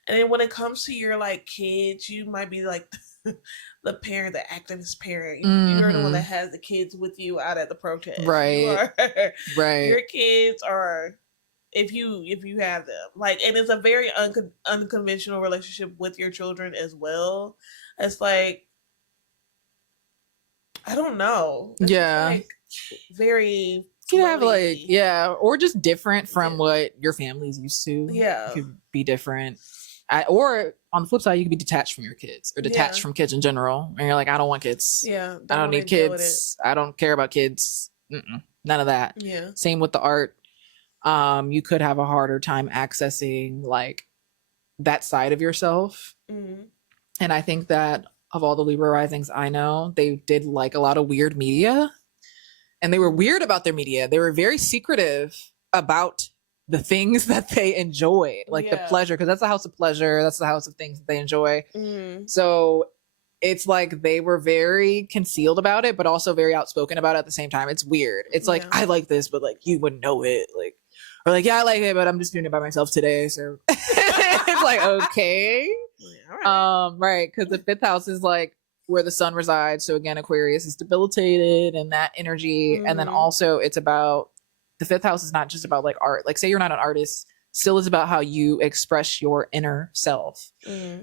then when it comes to your like kids, you might be like the parent, the activist parent. You're the one that has the kids with you out at the protest. Right. Right. Your kids are, if you have them, like, and it's a very unconventional relationship with your children as well. It's like, I don't know. It's like very. You have or just different from what your family's used to. Yeah, you could be different, or on the flip side, you could be detached from your kids or detached from kids in general. And you're like, I don't want kids. Yeah, I don't need kids. I don't care about kids. None of that. Yeah. Same with the art. You could have a harder time accessing like that side of yourself. And I think that of all the Libra risings I know, they did like a lot of weird media. And they were weird about their media. They were very secretive about the things that they enjoyed, like the pleasure, because that's the house of pleasure. That's the house of things that they enjoy. So it's like they were very concealed about it, but also very outspoken about it at the same time. It's weird. It's like, I like this, but like you wouldn't know it. Like, or like, yeah, I like it, but I'm just doing it by myself today. So it's like, okay. Right. Because the 5th house is like where the sun resides. So again, Aquarius is debilitated and that energy. And then also it's about, the 5th house is not just about like art. Like, say you're not an artist, still is about how you express your inner self.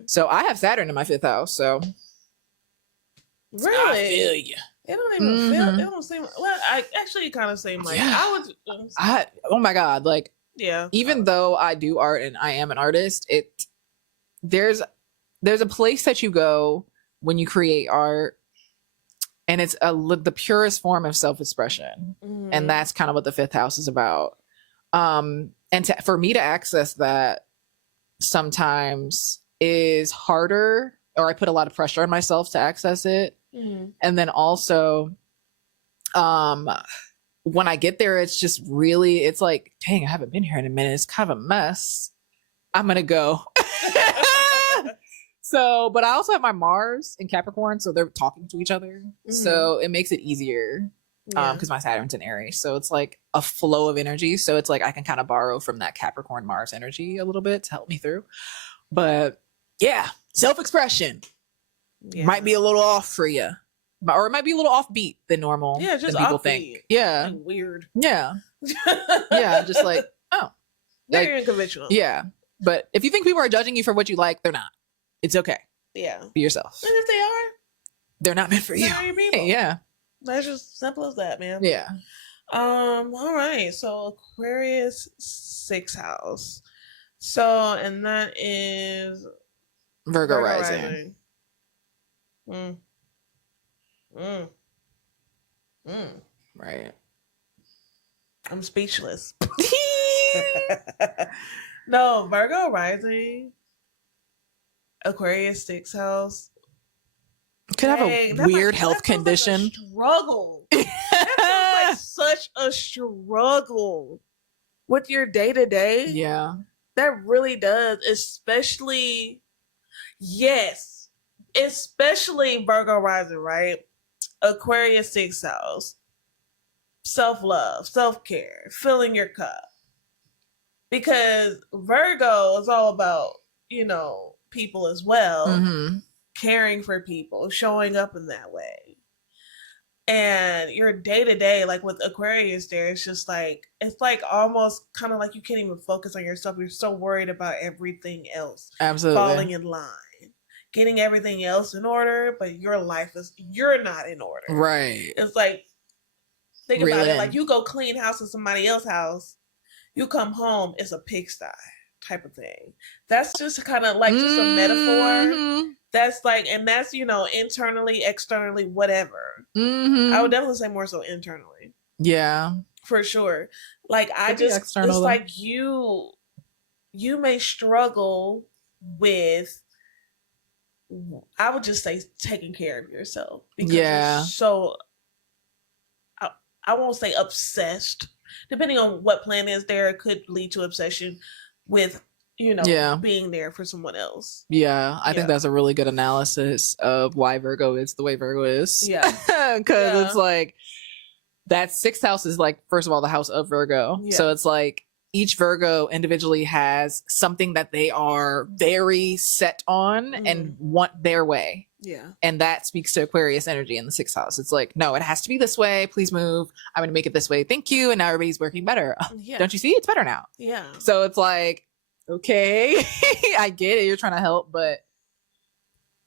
So I have Saturn in my 5th house. So really, I feel you. It don't even feel. It don't seem. Well, I actually kind of seem like I would. Oh my god! Like, even though I do art and I am an artist, there's a place that you go when you create art, and it's the purest form of self-expression, and that's kind of what the 5th house is about. And for me to access that sometimes is harder, or I put a lot of pressure on myself to access it. And then also, when I get there, it's just really, it's like, dang, I haven't been here in a minute. It's kind of a mess. I'm gonna go. So, but I also have my Mars in Capricorn, so they're talking to each other. So it makes it easier because my Saturn's in Aries. So it's like a flow of energy. So it's like I can kind of borrow from that Capricorn Mars energy a little bit to help me through. But yeah, self-expression might be a little off for you. Or it might be a little offbeat than normal. Yeah, just than people offbeat. think. Yeah. Like weird. Yeah. Yeah, just like, oh. Very unconventional. Yeah. But if you think people are judging you for what you like, they're not. It's okay. Yeah. Be yourself. And if they are, they're not meant for you. They're your people. Yeah. That's just simple as that, man. Yeah. All right. So Aquarius 6th house. So, and that is Virgo rising. Right. I'm speechless. No, Virgo rising, Aquarius 6th house. Could have a weird health condition. Like struggle. That feels like such a struggle with your day to day. Yeah. That really does, especially Virgo rising, right? Aquarius 6th house. Self-love, self-care, filling your cup. Because Virgo is all about, people as well, caring for people, showing up in that way. And your day-to-day, like with Aquarius there, it's like almost kind of like you can't even focus on yourself. You're so worried about everything else. Absolutely. Falling in line. Getting everything else in order, but you're not in order. Right. It's like, think about it, like you go clean house in somebody else's house, you come home, it's a pigsty type of thing. That's just kind of like just a metaphor. That's like, and that's, internally, externally, whatever. I would definitely say more so internally. Yeah. For sure. Like it's like you may struggle with, I would just say taking care of yourself. Because you're so, I won't say obsessed. Depending on what plan is there, it could lead to obsession with, being there for someone else. Yeah, I think that's a really good analysis of why Virgo is the way Virgo is. Yeah. Because it's like, that 6th house is like, first of all, the house of Virgo. Yeah. So it's like, each Virgo individually has something that they are very set on and want their way. Yeah. And that speaks to Aquarius energy in the 6th house. It's like, no, it has to be this way. Please move. I'm going to make it this way. Thank you. And now everybody's working better. Yeah. Don't you see? It's better now. Yeah. So it's like, okay, I get it. You're trying to help, but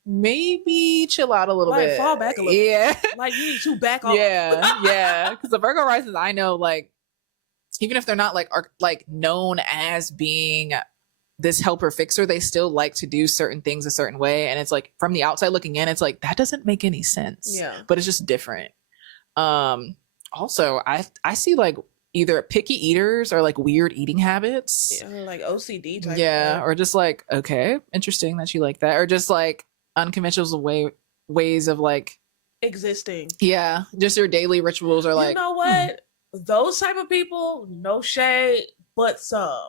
maybe chill out a little bit. Fall back a little bit. Like you need to back off. Yeah. Yeah. Because the Virgo risings, I know, like, even if they're not like known as being this helper fixer, they still like to do certain things a certain way. And it's like, from the outside looking in, it's like, that doesn't make any sense. Yeah. But it's just different. Also, I see like either picky eaters or like weird eating habits. Yeah, like OCD type. Yeah. Or just like, okay, interesting that you like that. Or just like unconventional ways of like existing. Yeah. Just your daily rituals are like, you know what? Those type of people, no shade, but some.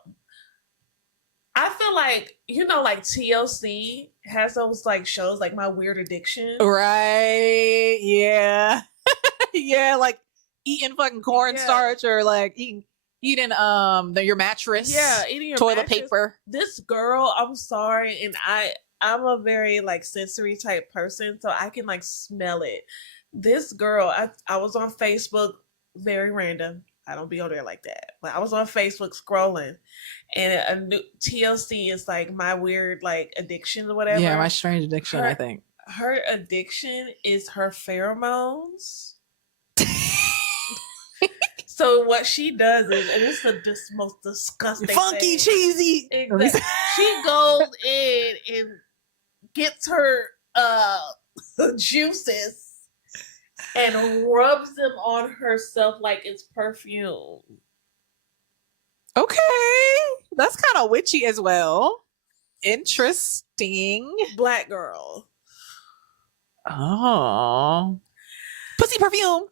I feel like, like TLC has those like shows like My Weird Addiction. Right. Yeah. Yeah, like eating fucking cornstarch or like eating your mattress. Yeah, eating your toilet mattress. Paper. This girl, I'm sorry, and I'm a very like sensory type person, so I can like smell it. This girl, I was on Facebook. Very random. I don't be on there like that. But I was on Facebook scrolling, and a new TLC is like My Weird like addiction or whatever. Yeah, My Strange Addiction. I think her addiction is her pheromones. So what she does is, and it's the most disgusting, funky, thing. Cheesy. Exactly. She goes in and gets her juices and rubs them on herself like it's perfume. Okay. That's kind of witchy as well. Interesting. Black girl. Oh. Pussy perfume.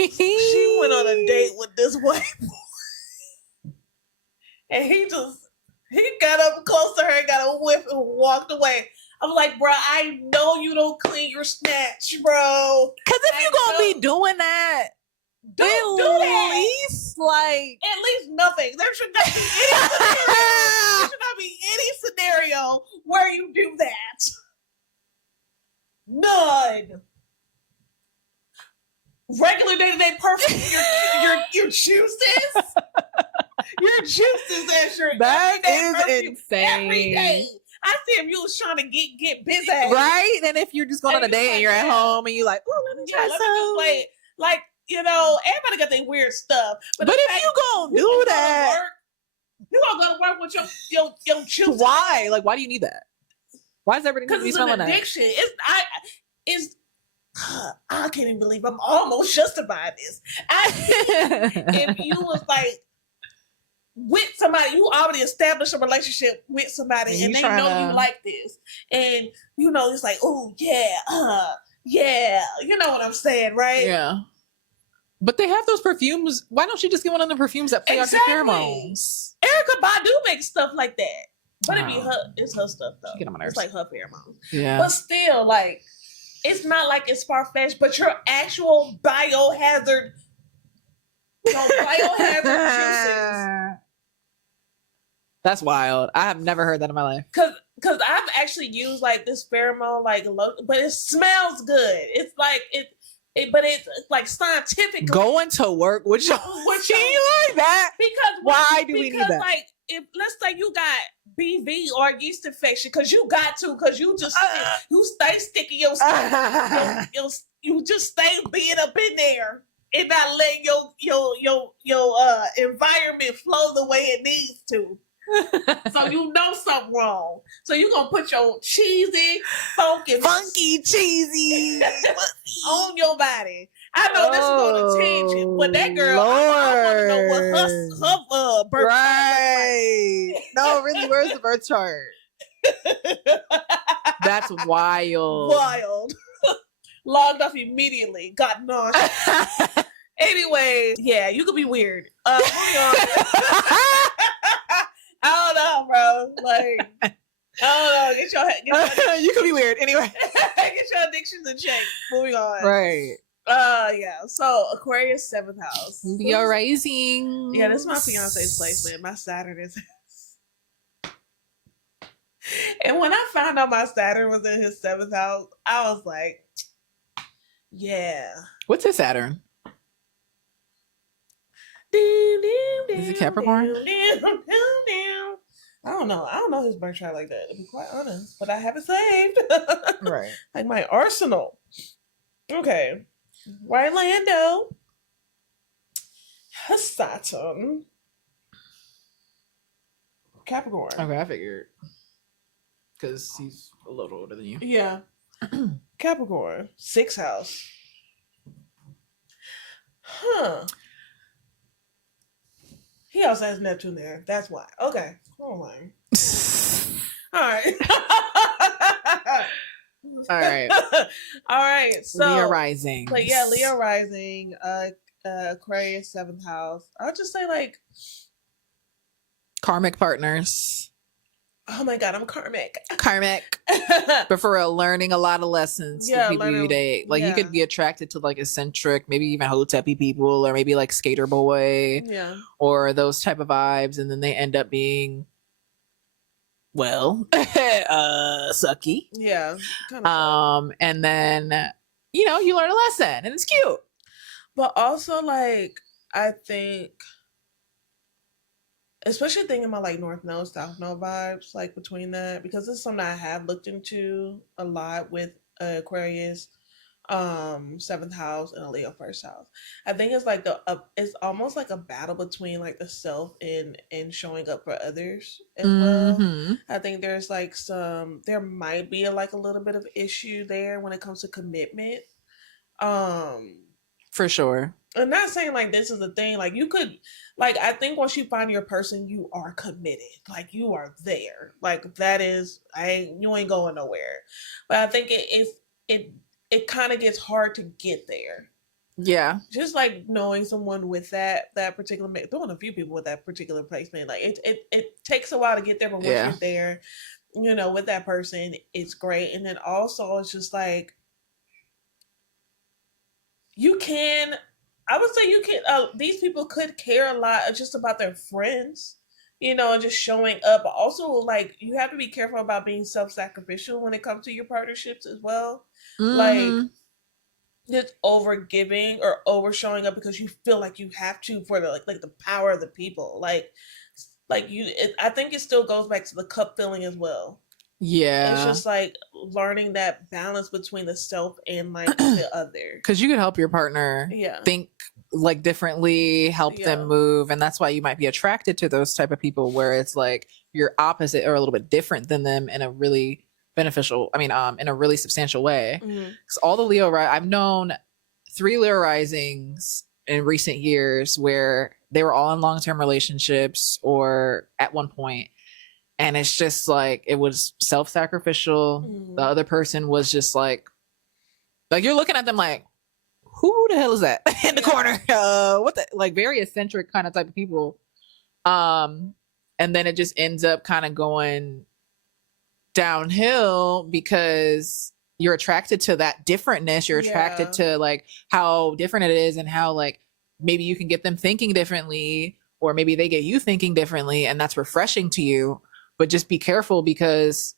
She went on a date with this white boy. And he just He got up close to her and got a whiff and walked away. I'm like, bro, I know you don't clean your snatch, bro. Because if you're going to be doing that, don't do that. At least nothing. There should not be any scenario. There should not be any scenario where you do that. None. Regular day-to-day perfume, your juices. Your juices as your that is insane. Every day. I see if you was trying to get busy. Right? And if you're just going on a date and you're at home and you're like, oh, let me try some. Like, you know, everybody got their weird stuff. But if you gonna do that, you gonna go to work with your juices. Why? Like, why do you need that? Why is everybody because it's an addiction? I can't even believe I'm almost justifying this. If you was like with somebody, you already established a relationship with somebody, and they know you like this, and you know it's like, oh yeah, you know what I'm saying, right? Yeah. But they have those perfumes. Why don't you just get one of the perfumes that play out your pheromones? Erykah Badu makes stuff like that, but it's her stuff though. Get on my nerves. It's like her pheromones. Yeah. But still, like, it's not like it's far-fetched, but your actual biohazard juices. That's wild. I have never heard that in my life. Cause I've actually used like this pheromone, like, but it smells good. It's like but it's like scientific. Going to work with you like that? Because why do we need that? Like, if let's say you got BV or yeast infection, because you you stay sticking your you just stay being up in there and not letting your environment flow the way it needs to. So you know something wrong. So you gonna put your cheesy, funky cheesy on your body. I know this is gonna change it, but that girl, I want to know what her birth chart like. No, really, where's the birth chart? That's wild. Wild. Logged off immediately. Got nauseous. Anyway, yeah, you could be weird. Moving on. I don't know, bro. Like, I don't know. Get your you could be weird. Anyway. Get your addictions in check. Moving on. Right. Yeah. So Aquarius 7th house. Leo rising. Yeah, this is my fiance's placement. My Saturn is. And when I found out my Saturn was in his 7th house, I was like, yeah. What's his Saturn? Is it Capricorn? I don't know. I don't know his birth chart like that, to be quite honest. But I have it saved. Right. Like my arsenal. Okay. Right, Lando. Saturn. Capricorn. Okay, I figured. Because he's a little older than you. Yeah. Capricorn. 6th house. Huh. He also has Neptune there. That's why. Okay. Hold on. All right. All right. All right. So Leo rising. But yeah, Leo rising. Aquarius 7th house. I'll just say like karmic partners. Oh my God, I'm karmic. But for real, learning a lot of lessons to people you date. Like you could be attracted to like eccentric, maybe even hotepy people, or maybe like skater boy. Yeah. Or those type of vibes, and then they end up being sucky. Yeah. And then you learn a lesson and it's cute. But also like I think, especially thinking about like North Node, South Node vibes, like between that, because this is something I have looked into a lot with Aquarius 7th house and a Leo 1st house. I think it's like it's almost like a battle between like the self and showing up for others as well. I think there's like there might be like a little bit of issue there when it comes to commitment. For sure. I'm not saying like this is the thing. Like you could, like I think once you find your person, you are committed. Like you are there. Like that is, you ain't going nowhere. But I think it kind of gets hard to get there. Yeah. Just like knowing someone with that particular, throwing a few people with that particular placement, like it takes a while to get there, but once you're there, you know, with that person, it's great. And then also it's just like I would say you can, these people could care a lot just about their friends, you know, and just showing up. But also, like, you have to be careful about being self-sacrificial when it comes to your partnerships as well. Like, just over giving or over showing up because you feel like you have to for the like the power of the people. I think it still goes back to the cup filling as well. Yeah. It's just like learning that balance between the self and like the other. Because you could help your partner think like differently, help them move. And that's why you might be attracted to those type of people where it's like you're opposite or a little bit different than them in a really beneficial, in a really substantial way. Because all the Leo, I've known 3 Leo risings in recent years where they were all in long-term relationships or at one point. And it's just like, it was self-sacrificial. The other person was just like you're looking at them like, who the hell is that in the corner? What the, like very eccentric kind of type of people. And then it just ends up kind of going downhill because you're attracted to that differentness. You're attracted to like how different it is and how like maybe you can get them thinking differently or maybe they get you thinking differently and that's refreshing to you. But just be careful because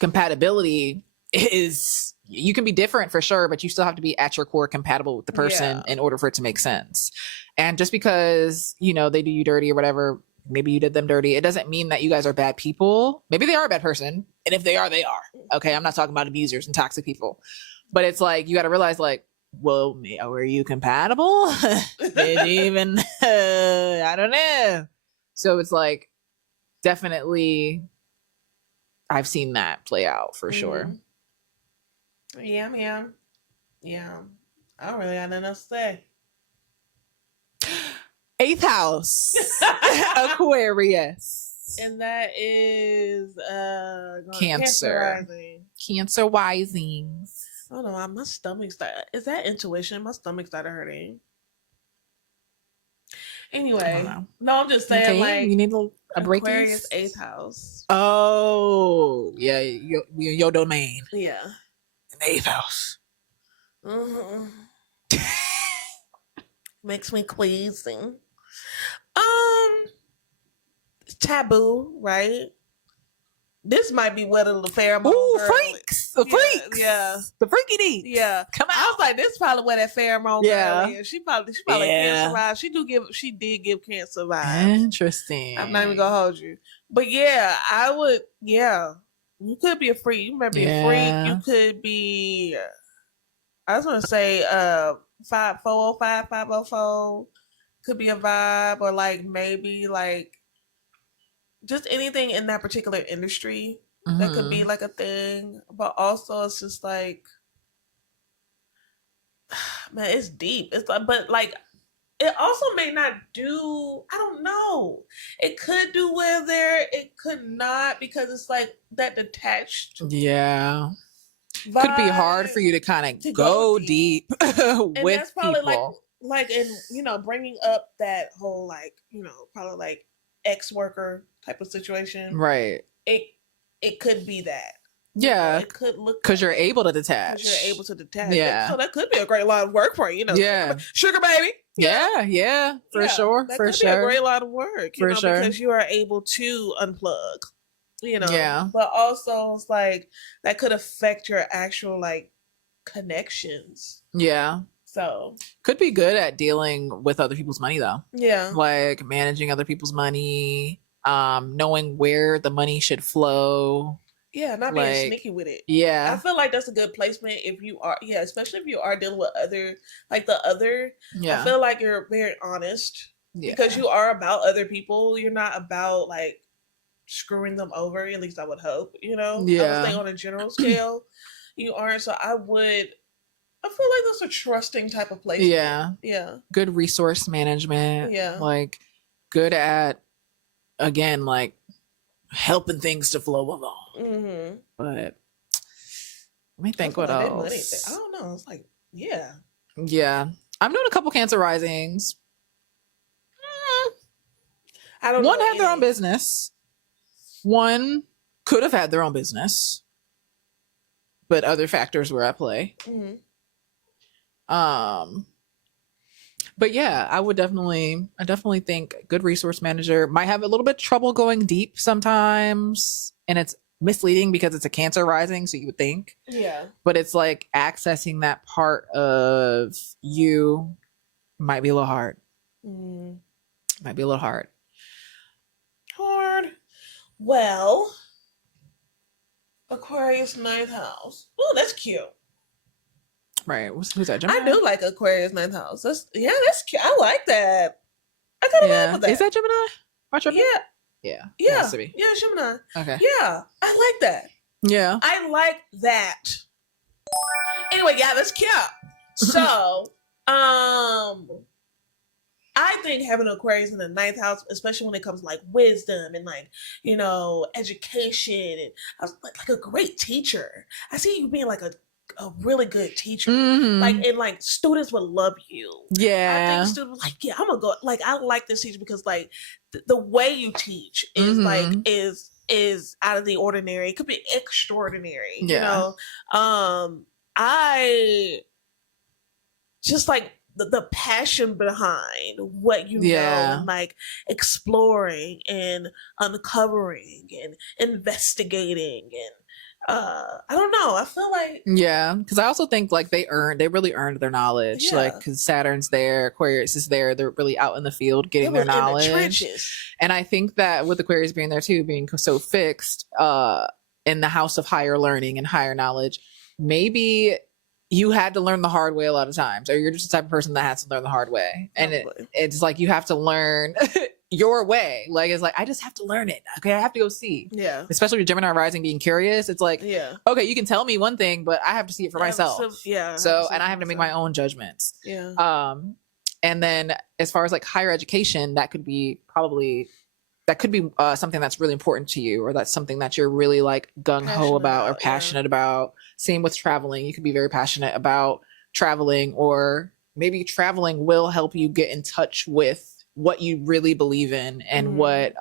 compatibility is, you can be different for sure, but you still have to be at your core compatible with the person in order for it to make sense. And just because, you know, they do you dirty or whatever, maybe you did them dirty, it doesn't mean that you guys are bad people. Maybe they are a bad person. And if they are, they are. Okay, I'm not talking about abusers and toxic people. But it's like, you got to realize like, well, were you compatible? Did you even, I don't know. So it's like, definitely, I've seen that play out for sure. Yeah, man. Yeah. I don't really got nothing else to say. 8th house. Aquarius. And that is Cancer. Cancer risings. I don't know, my stomach started. Is that intuition? My stomach started hurting. Anyway, no, I'm just saying, like, you need a break. Aquarius 8th house. Oh, yeah, your domain. Yeah, an 8th house. Makes me queasy. Taboo, right? This might be where the pheromone. Ooh, freaks! The freaks! Yeah, the freaky deeds. Yeah, come out. I was like, this is probably where that pheromone girl is. She probably Cancer vibes. She did give Cancer vibes. Interesting. I'm not even gonna hold you, but yeah, I would. Yeah, you could be a freak. You might be a freak. You could be. I was gonna say 405 504 could be a vibe, or like maybe like just anything in that particular industry that could be like a thing. But also it's just like, man, it's deep. It's like, but like it also may not do, I don't know. It could do well there, it could not, because it's like that detached. Yeah. Could be hard for you to kind of go deep with and that's probably people. Like, and you know, bringing up that whole like, you know, probably like ex-worker type of situation. Right. It could be that. Yeah. It could look because you're able to detach. Because you're able to detach. Yeah. So that could be a great line of work for you, you know. Yeah. Sugar baby. Yeah. For sure. That for could sure. be a great line of work. You know, sure. Because you are able to unplug. You know. Yeah. But also it's like that could affect your actual like connections. Yeah. So could be good at dealing with other people's money though. Yeah. Like managing other people's money, knowing where the money should flow. Yeah, not being sneaky with it. Yeah. I feel like that's a good placement if you are, especially if you are dealing with other, like the other. Yeah. I feel like you're very honest because you are about other people. You're not about like screwing them over. At least I would hope, you know? Yeah. I would say on a general scale, you aren't. So I feel like that's a trusting type of placement. Yeah. Yeah. Good resource management. Yeah. Like good at, again, like helping things to flow along. But let me think what else. I don't know. It's like, yeah. Yeah. I'm doing a couple Cancer risings. I don't One know had their own any. business. One could have had their own business, but other factors were at play. Mhm. But yeah, I definitely think good resource manager might have a little bit of trouble going deep sometimes, and it's misleading because it's a Cancer rising, so you would think. Yeah. But it's like accessing that part of you might be a little hard. Might be a little hard. Well, Aquarius 9th house. Oh, that's cute. Right. Who's that? Gemini? I do like Aquarius 9th house. That's cute. I like that. I kind of like with that. Is that Gemini? Watch your Yeah. Yeah. Yeah. It has to be. Yeah, Gemini. Okay. Yeah. I like that. Yeah. I like that. Anyway, yeah, that's cute. So, I think having Aquarius in the 9th house, especially when it comes to like wisdom and like, you know, education, and I was like a great teacher. I see you being like a really good teacher. Like, and like students would love you. Yeah. I think students like, yeah, I'm gonna go. Like, I like this teacher because like the way you teach is like is out of the ordinary. It could be extraordinary. Yeah. You know, I just like the passion behind what you know, and like exploring and uncovering and investigating, and I don't know, I feel like because I also think like they really earned their knowledge, like because Saturn's there, Aquarius is there, they're really out in the field getting their knowledge in the trenches. And I think that with Aquarius being there too, being so fixed in the house of higher learning and higher knowledge, maybe you had to learn the hard way a lot of times, or you're just the type of person that has to learn the hard way. And it's like you have to learn your way. Like, it's like, I just have to learn it. Okay, I have to go see. Yeah. Especially with Gemini rising being curious. It's like, okay, you can tell me one thing, but I have to see it for myself. So, and I have to make my own judgments. Yeah. And then as far as like higher education, that could be something that's really important to you, or that's something that you're really like gung-ho about or passionate about. Same with traveling. You could be very passionate about traveling, or maybe traveling will help you get in touch with what you really believe in and what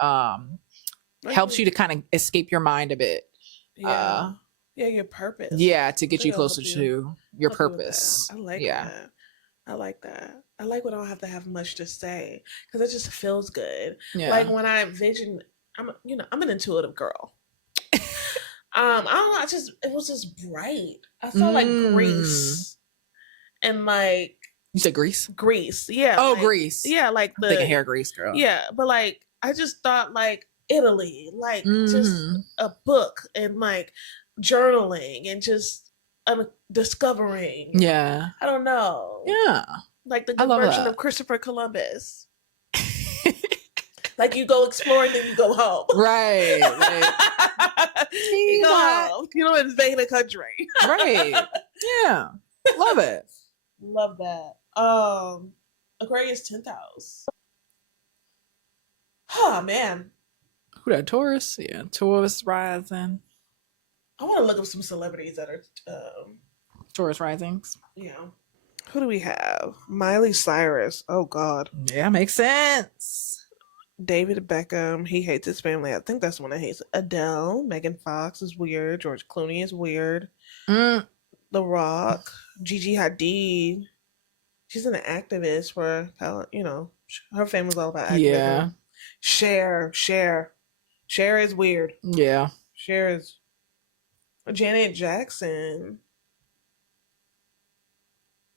helps you to kind of escape your mind a bit. Your purpose. To get you closer to your purpose. I like that. I like that. I like when I don't have to have much to say, because it just feels good. Like when I envision, I'm an intuitive girl. I don't know. It was just bright. I felt like Greece, and like you said Greece. Greece, yeah. Oh, like, Greece. Yeah, like I'm thinking hair Greece, girl. Yeah, but like I just thought like Italy, like just a book and like journaling and just discovering. Yeah. I don't know. Yeah. Like the good version of Christopher Columbus. Like you go exploring, then you go home. Right. You go home. You don't invade a country. Right. Yeah. Love it. Love that. Aquarius 10th house. Oh man. Who that? Taurus? Yeah, Taurus rising. I want to look up some celebrities that are Taurus risings. Yeah. Who do we have? Miley Cyrus. Oh God. Yeah, makes sense. David Beckham. He hates his family. I think that's the one I hate. Adele. Megan Fox is weird. George Clooney is weird. The Rock. Gigi Hadid. She's an activist for, her family's all about activism. Yeah. Cher is weird. Yeah. Cher is. Janet Jackson.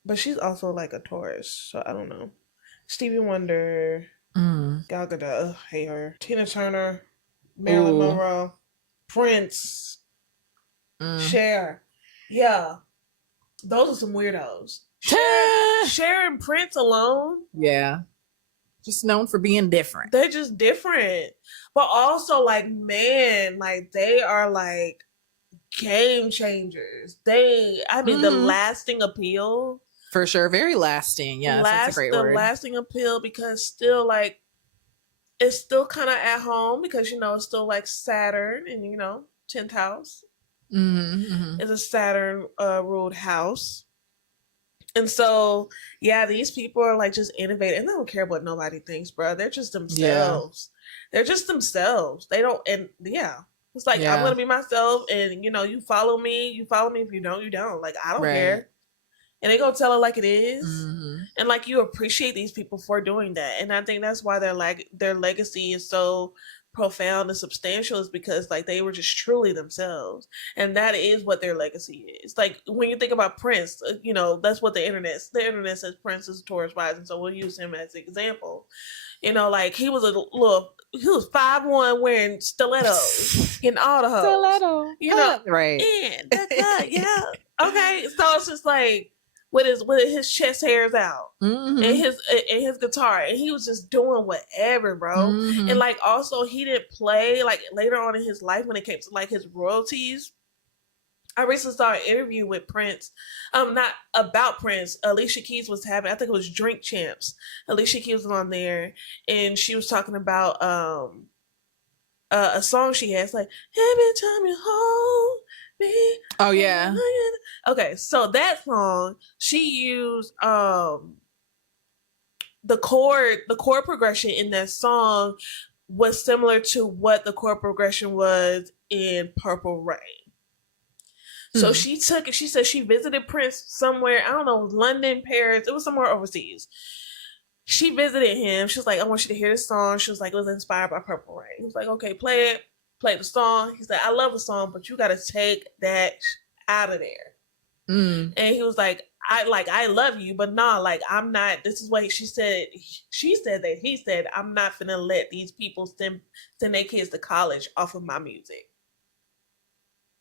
But she's also like a Taurus, so I don't know. Stevie Wonder. Gal Gadot. Hate her. Tina Turner. Marilyn Monroe. Prince. Cher. Yeah. Those are some weirdos. Cher and Prince alone. Yeah. Just known for being different. They're just different. But also, like, man, like, they are, like, game changers. The lasting appeal. For sure. Very lasting. Yeah, that's a great word. The lasting appeal, because still, like, it's still kind of at home because, it's still, like, Saturn and, 10th house. It's a Saturn ruled house. And so, yeah, these people are like just innovative and they don't care what nobody thinks, bro. They're just themselves. Yeah. They're just themselves. They don't, and yeah. It's like, I'm going to be myself and, you know, you follow me. You follow me. If you don't, you don't. Like, I don't care. And they going to tell it like it is. Mm-hmm. And like, you appreciate these people for doing that. And I think that's why their legacy is so profound and substantial, is because like they were just truly themselves, and that is what their legacy is. Like when you think about Prince, you know, that's what the internet says Prince is Taurus rising, so we'll use him as an example. You know, like he was 5'1" wearing stilettos, getting all the hoes. Stiletto, you know, right? And yeah, okay. So it's just like with his chest hairs out, mm-hmm. and his guitar, and he was just doing whatever, bro. Mm-hmm. And like also he didn't play like later on in his life when it came to like his royalties. I recently saw an interview with Prince, not about Prince. Alicia Keys was having, I think it was Drink Champs. Alicia Keys was on there, and she was talking about a song she has, like every time you hold me. Oh yeah. Okay, so that song she used the chord progression in that song was similar to what the chord progression was in Purple Rain. So she took it. She said she visited Prince somewhere. I don't know, London, Paris. It was somewhere overseas. She visited him. She was like, I want you to hear this song. She was like, it was inspired by Purple Rain. He was like, okay, play it. Play the song. He said, I love the song, but you got to take that out of there. And he was like, I love you, but nah, like I'm not. This is what she said. She said that he said, I'm not finna let these people send their kids to college off of my music.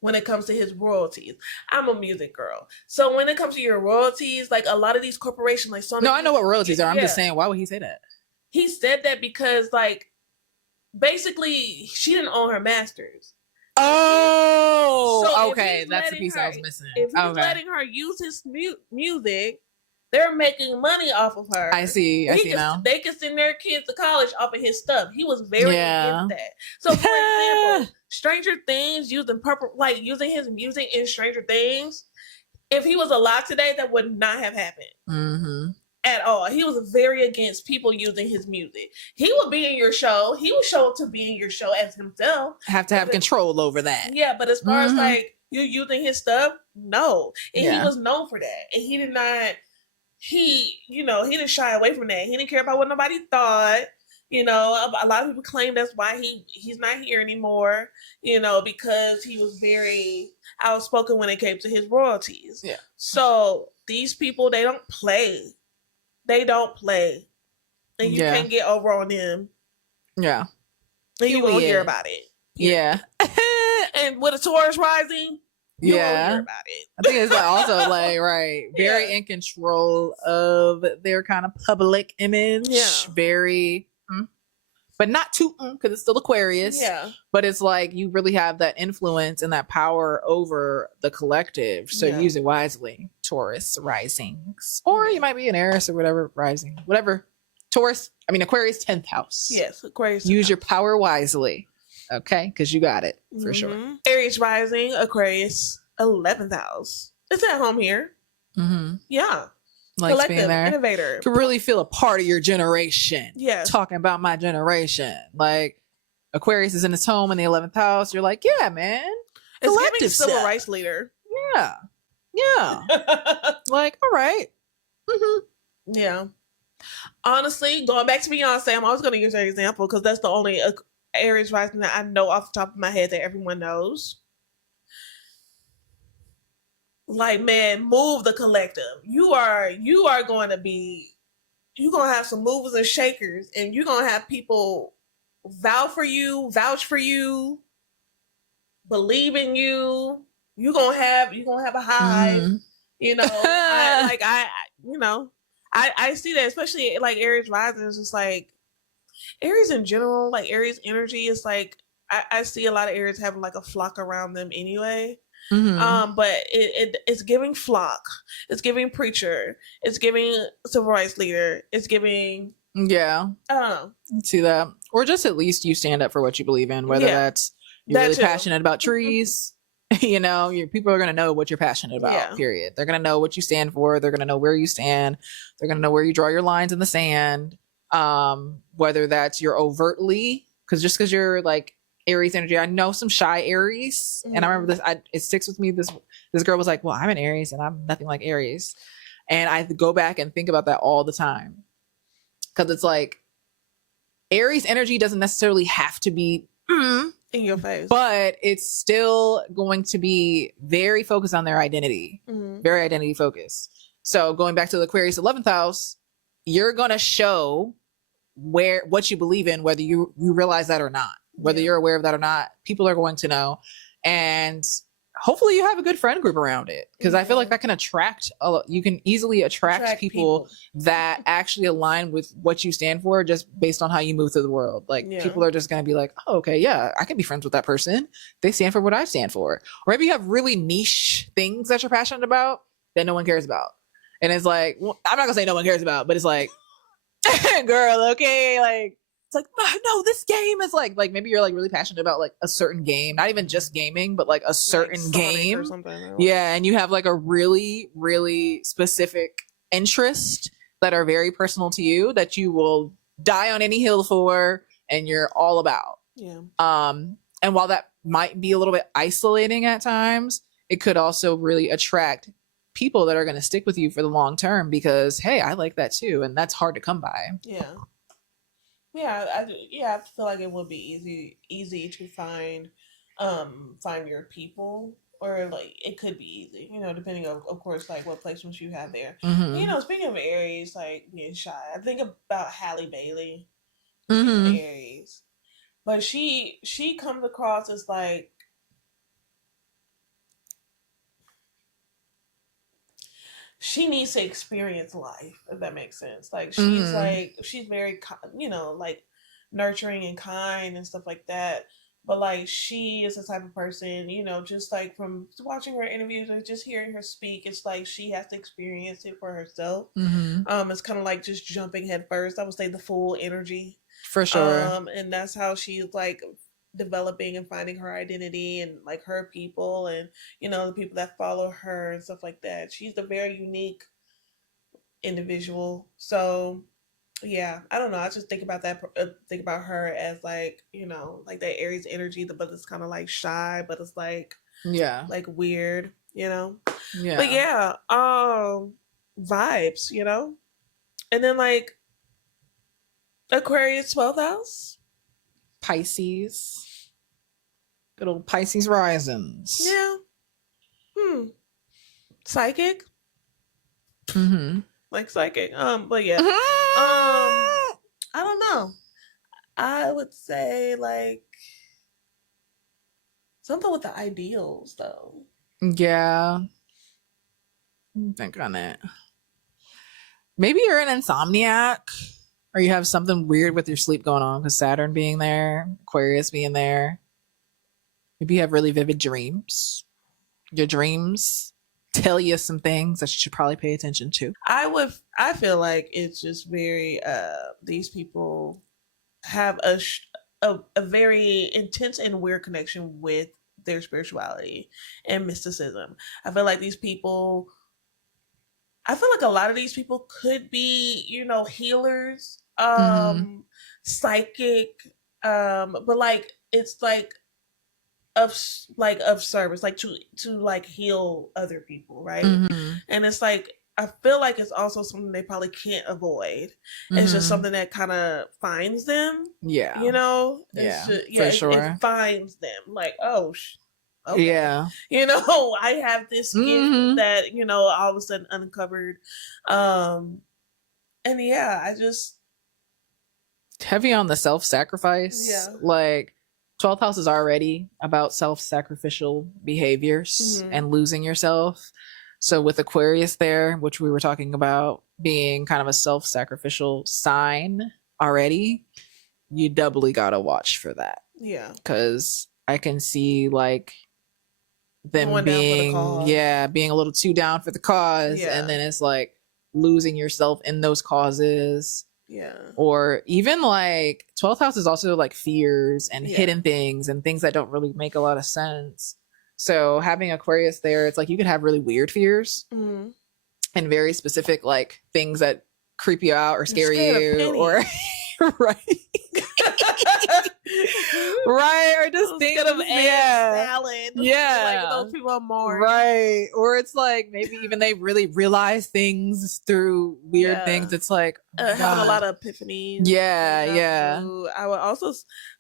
When it comes to his royalties, I'm a music girl. So when it comes to your royalties, like a lot of these corporations, like Sony. No, I know what royalties are. I'm just saying, why would he say that? He said that because, like, basically, she didn't own her masters. Oh, so okay. That's the piece I was missing. If he's letting her use his music, they're making money off of her. I see now. They can send their kids to college off of his stuff. He was very against that. So, for example, Stranger Things using his music in Stranger Things. If he was alive today, that would not have happened at all. He was very against people using his music. He would be in your show. He would show up to be in your show as himself. Have to have control over that. Yeah, but as far as like you using his stuff, no. And he was known for that. And he did not. He didn't shy away from that. He didn't care about what nobody thought. You know, a lot of people claim that's why he's not here anymore, you know, because he was very outspoken when it came to his royalties. Yeah. So these people, they don't play. They don't play. And you can't get over on them. Yeah. And you won't hear about it. Yeah. And with a Taurus rising, you won't hear about it. I think it's also like, very in control of their kind of public image. Yeah. Very... but not too, because it's still Aquarius. Yeah. But it's like you really have that influence and that power over the collective. So use it wisely, Taurus risings. Or you might be an Aries or whatever rising. Whatever. Aquarius 10th house. Yes, Aquarius. Use your power wisely. Okay? Because you got it, for sure. Aries rising, Aquarius 11th house. It's at home here. Yeah. Like collective, being there. Innovator. To really feel a part of your generation. Yeah. Talking about my generation. Like Aquarius is in his home in the 11th house. You're like, yeah, man. It's giving civil rights leader. Yeah. Yeah. Like, all right. Yeah. Honestly, going back to Beyonce, I'm always going to use her example because that's the only Aries rising that I know off the top of my head that everyone knows. Like, man, move the collective. You are going to be, you're going to have some movers and shakers, and you're going to have people vouch for you, believe in you. You're going to have a hive, you know. I see that, especially like Aries rising is just like Aries in general, like Aries energy is like, I see a lot of Aries having like a flock around them anyway. But it's giving flock, it's giving preacher, it's giving civil rights leader, it's giving see that, or just at least you stand up for what you believe in, whether that's you're really passionate about trees You know, people are going to know what you're passionate about, period. They're going to know what you stand for. They're going to know where you stand. They're going to know where you draw your lines in the sand. Whether that's you're overtly, because you're like Aries energy. I know some shy Aries, and I remember this. It sticks with me. This girl was like, "Well, I'm an Aries, and I'm nothing like Aries," and I go back and think about that all the time, because it's like Aries energy doesn't necessarily have to be in your face, but it's still going to be very focused on their identity, very identity focused. So going back to the Aquarius 11th house, you're going to show what you believe in, whether you realize that or not, whether you're aware of that or not. People are going to know, and hopefully you have a good friend group around it, because I feel like that can you can easily attract people that actually align with what you stand for, just based on how you move through the world. Like people are just going to be like, oh, okay, yeah, I can be friends with that person. They stand for what I stand for. Or maybe you have really niche things that you're passionate about that no one cares about. And it's like, well, I'm not gonna say no one cares about, but it's like, girl, okay, like, it's like, no, this game is like maybe you're like really passionate about like a certain game, not even just gaming, but like a certain like game or something. Yeah, and you have like a really, really specific interest that are very personal to you, that you will die on any hill for, and you're all about. Yeah. And while that might be a little bit isolating at times, it could also really attract people that are going to stick with you for the long term, because hey, I like that too, and that's hard to come by. I feel like it would be easy to find your people, or like it could be easy, you know, depending on, of course, like what placements you have there. You know, speaking of Aries, like being shy, I think about Halle Bailey, Aries, but she comes across as like, she needs to experience life, if that makes sense. Like she's very, you know, like nurturing and kind and stuff like that. But like she is the type of person, you know, just like from watching her interviews or just hearing her speak, it's like she has to experience it for herself. It's kind of like just jumping head first. I would say the full energy, for sure. And that's how she's like developing and finding her identity and like her people, and you know, the people that follow her and stuff like that. She's a very unique individual. So yeah, I don't know, I just think about that, think about her as like, you know, like that Aries energy, but it's kind of like shy, but it's like like weird, you know. But vibes, you know. And then like Aquarius 12th house, Pisces. Good old Pisces risings. Yeah. Psychic. Like psychic. But yeah. I don't know. I would say like something with the ideals though. Yeah. Think on it. Maybe you're an insomniac, or you have something weird with your sleep going on, because Saturn being there, Aquarius being there. Maybe you have really vivid dreams. Your dreams tell you some things that you should probably pay attention to. I feel like it's just very, these people have a very intense and weird connection with their spirituality and mysticism. I feel like a lot of these people could be, you know, healers, psychic, but like, it's like, of service, like to like heal other people, right? And it's like, I feel like it's also something they probably can't avoid. It's just something that kind of finds them, you know. For sure, it finds them like, oh okay. You know, I have this gift that, you know, all of a sudden uncovered. And yeah, I just heavy on the self-sacrifice. Like 12th house is already about self-sacrificial behaviors and losing yourself. So with Aquarius there, which we were talking about being kind of a self-sacrificial sign already, you doubly gotta watch for that. Yeah. Because I can see like them being being a little too down for the cause. And then it's like losing yourself in those causes. Yeah. Or even like 12th house is also like fears and hidden things and things that don't really make a lot of sense. So having Aquarius there, it's like you could have really weird fears Mm-hmm. and very specific like things that creep you out or scare scared of you pennies. or right. Right, or just things Instead of egg salad. Yeah. Like those people are more. Right. Or it's like maybe even they really realize things through weird things. It's like having a lot of epiphanies. Yeah, yeah. I would also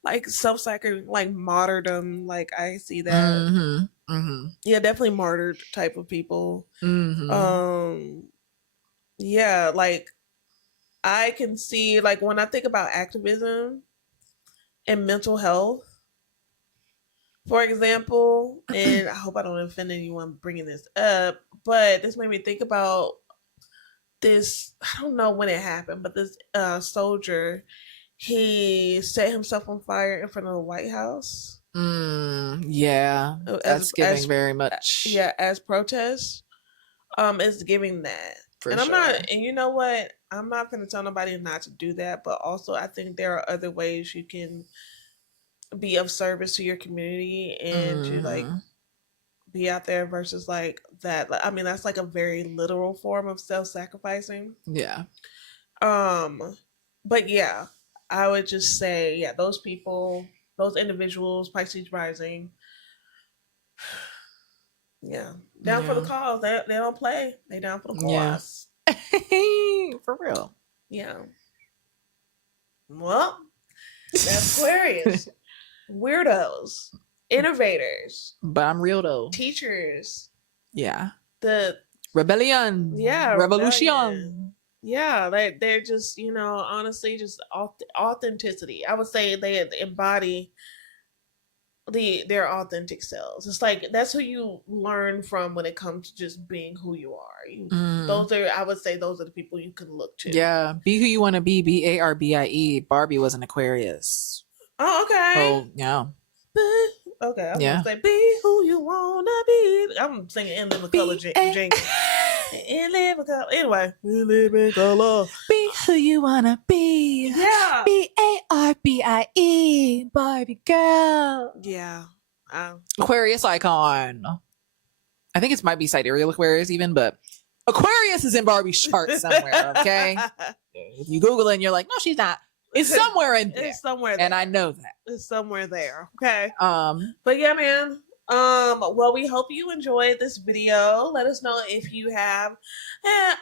like self-sacrifice, like martyrdom. Like I see that. Mm-hmm. Mm-hmm. Yeah, definitely martyred type of people. Mm-hmm. Yeah, like I can see, like when I think about activism and mental health, for example, and I hope I don't offend anyone bringing this up, but this made me think about this. I don't know when it happened, but this soldier, he set himself on fire in front of the White House. Yeah, that's giving very much. Yeah, as protest, it's giving that. And I'm not, and you know what? I'm not going to tell nobody not to do that, but also I think there are other ways you can be of service to your community and to like be out there versus like that. I mean, that's like a very literal form of self-sacrificing. Yeah. But yeah, I would just say, yeah, those people, those individuals, Pisces rising, yeah, down for the cause. They don't play. They down for the cause. Yeah. For real. Yeah. Well, that's Aquarius. Weirdos, innovators, but I'm real though. Teachers. Yeah. The rebellion. Yeah. Revolution. Rebellion. Yeah. They're just, you know, honestly, just authenticity. I would say they embody their authentic selves. It's like that's who you learn from when it comes to just being who you are. Those are, I would say, those are the people you can look to. Yeah. Be who you want to be. BARBIE. Barbie was an Aquarius. Oh, okay. Oh, yeah. Okay, I'm gonna say, be who you wanna be. I'm singing In Living Color jingle. In Living Color. Anyway, In Living Color. Be who you wanna be. Yeah. BARBIE. Barbie girl. Yeah. Aquarius icon. I think it might be sidereal Aquarius even, but Aquarius is in Barbie's chart somewhere, okay? If you Google it and you're like, no, she's not. It's somewhere in there. It's somewhere there. And I know that. It's somewhere there. Okay. But yeah, man. Well, we hope you enjoyed this video. Let us know if you have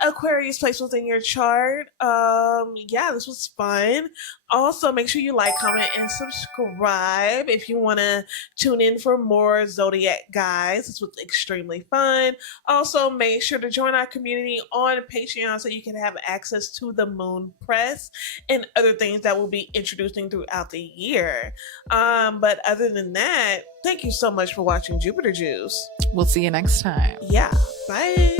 Aquarius placed within your chart. Yeah, this was fun. Also, make sure you like, comment, and subscribe if you want to tune in for more Zodiac guys. This was extremely fun. Also, make sure to join our community on Patreon so you can have access to the Moon Press and other things that we'll be introducing throughout the year. But other than that, thank you so much for watching Jupiter Juice. We'll see you next time. Yeah. Bye.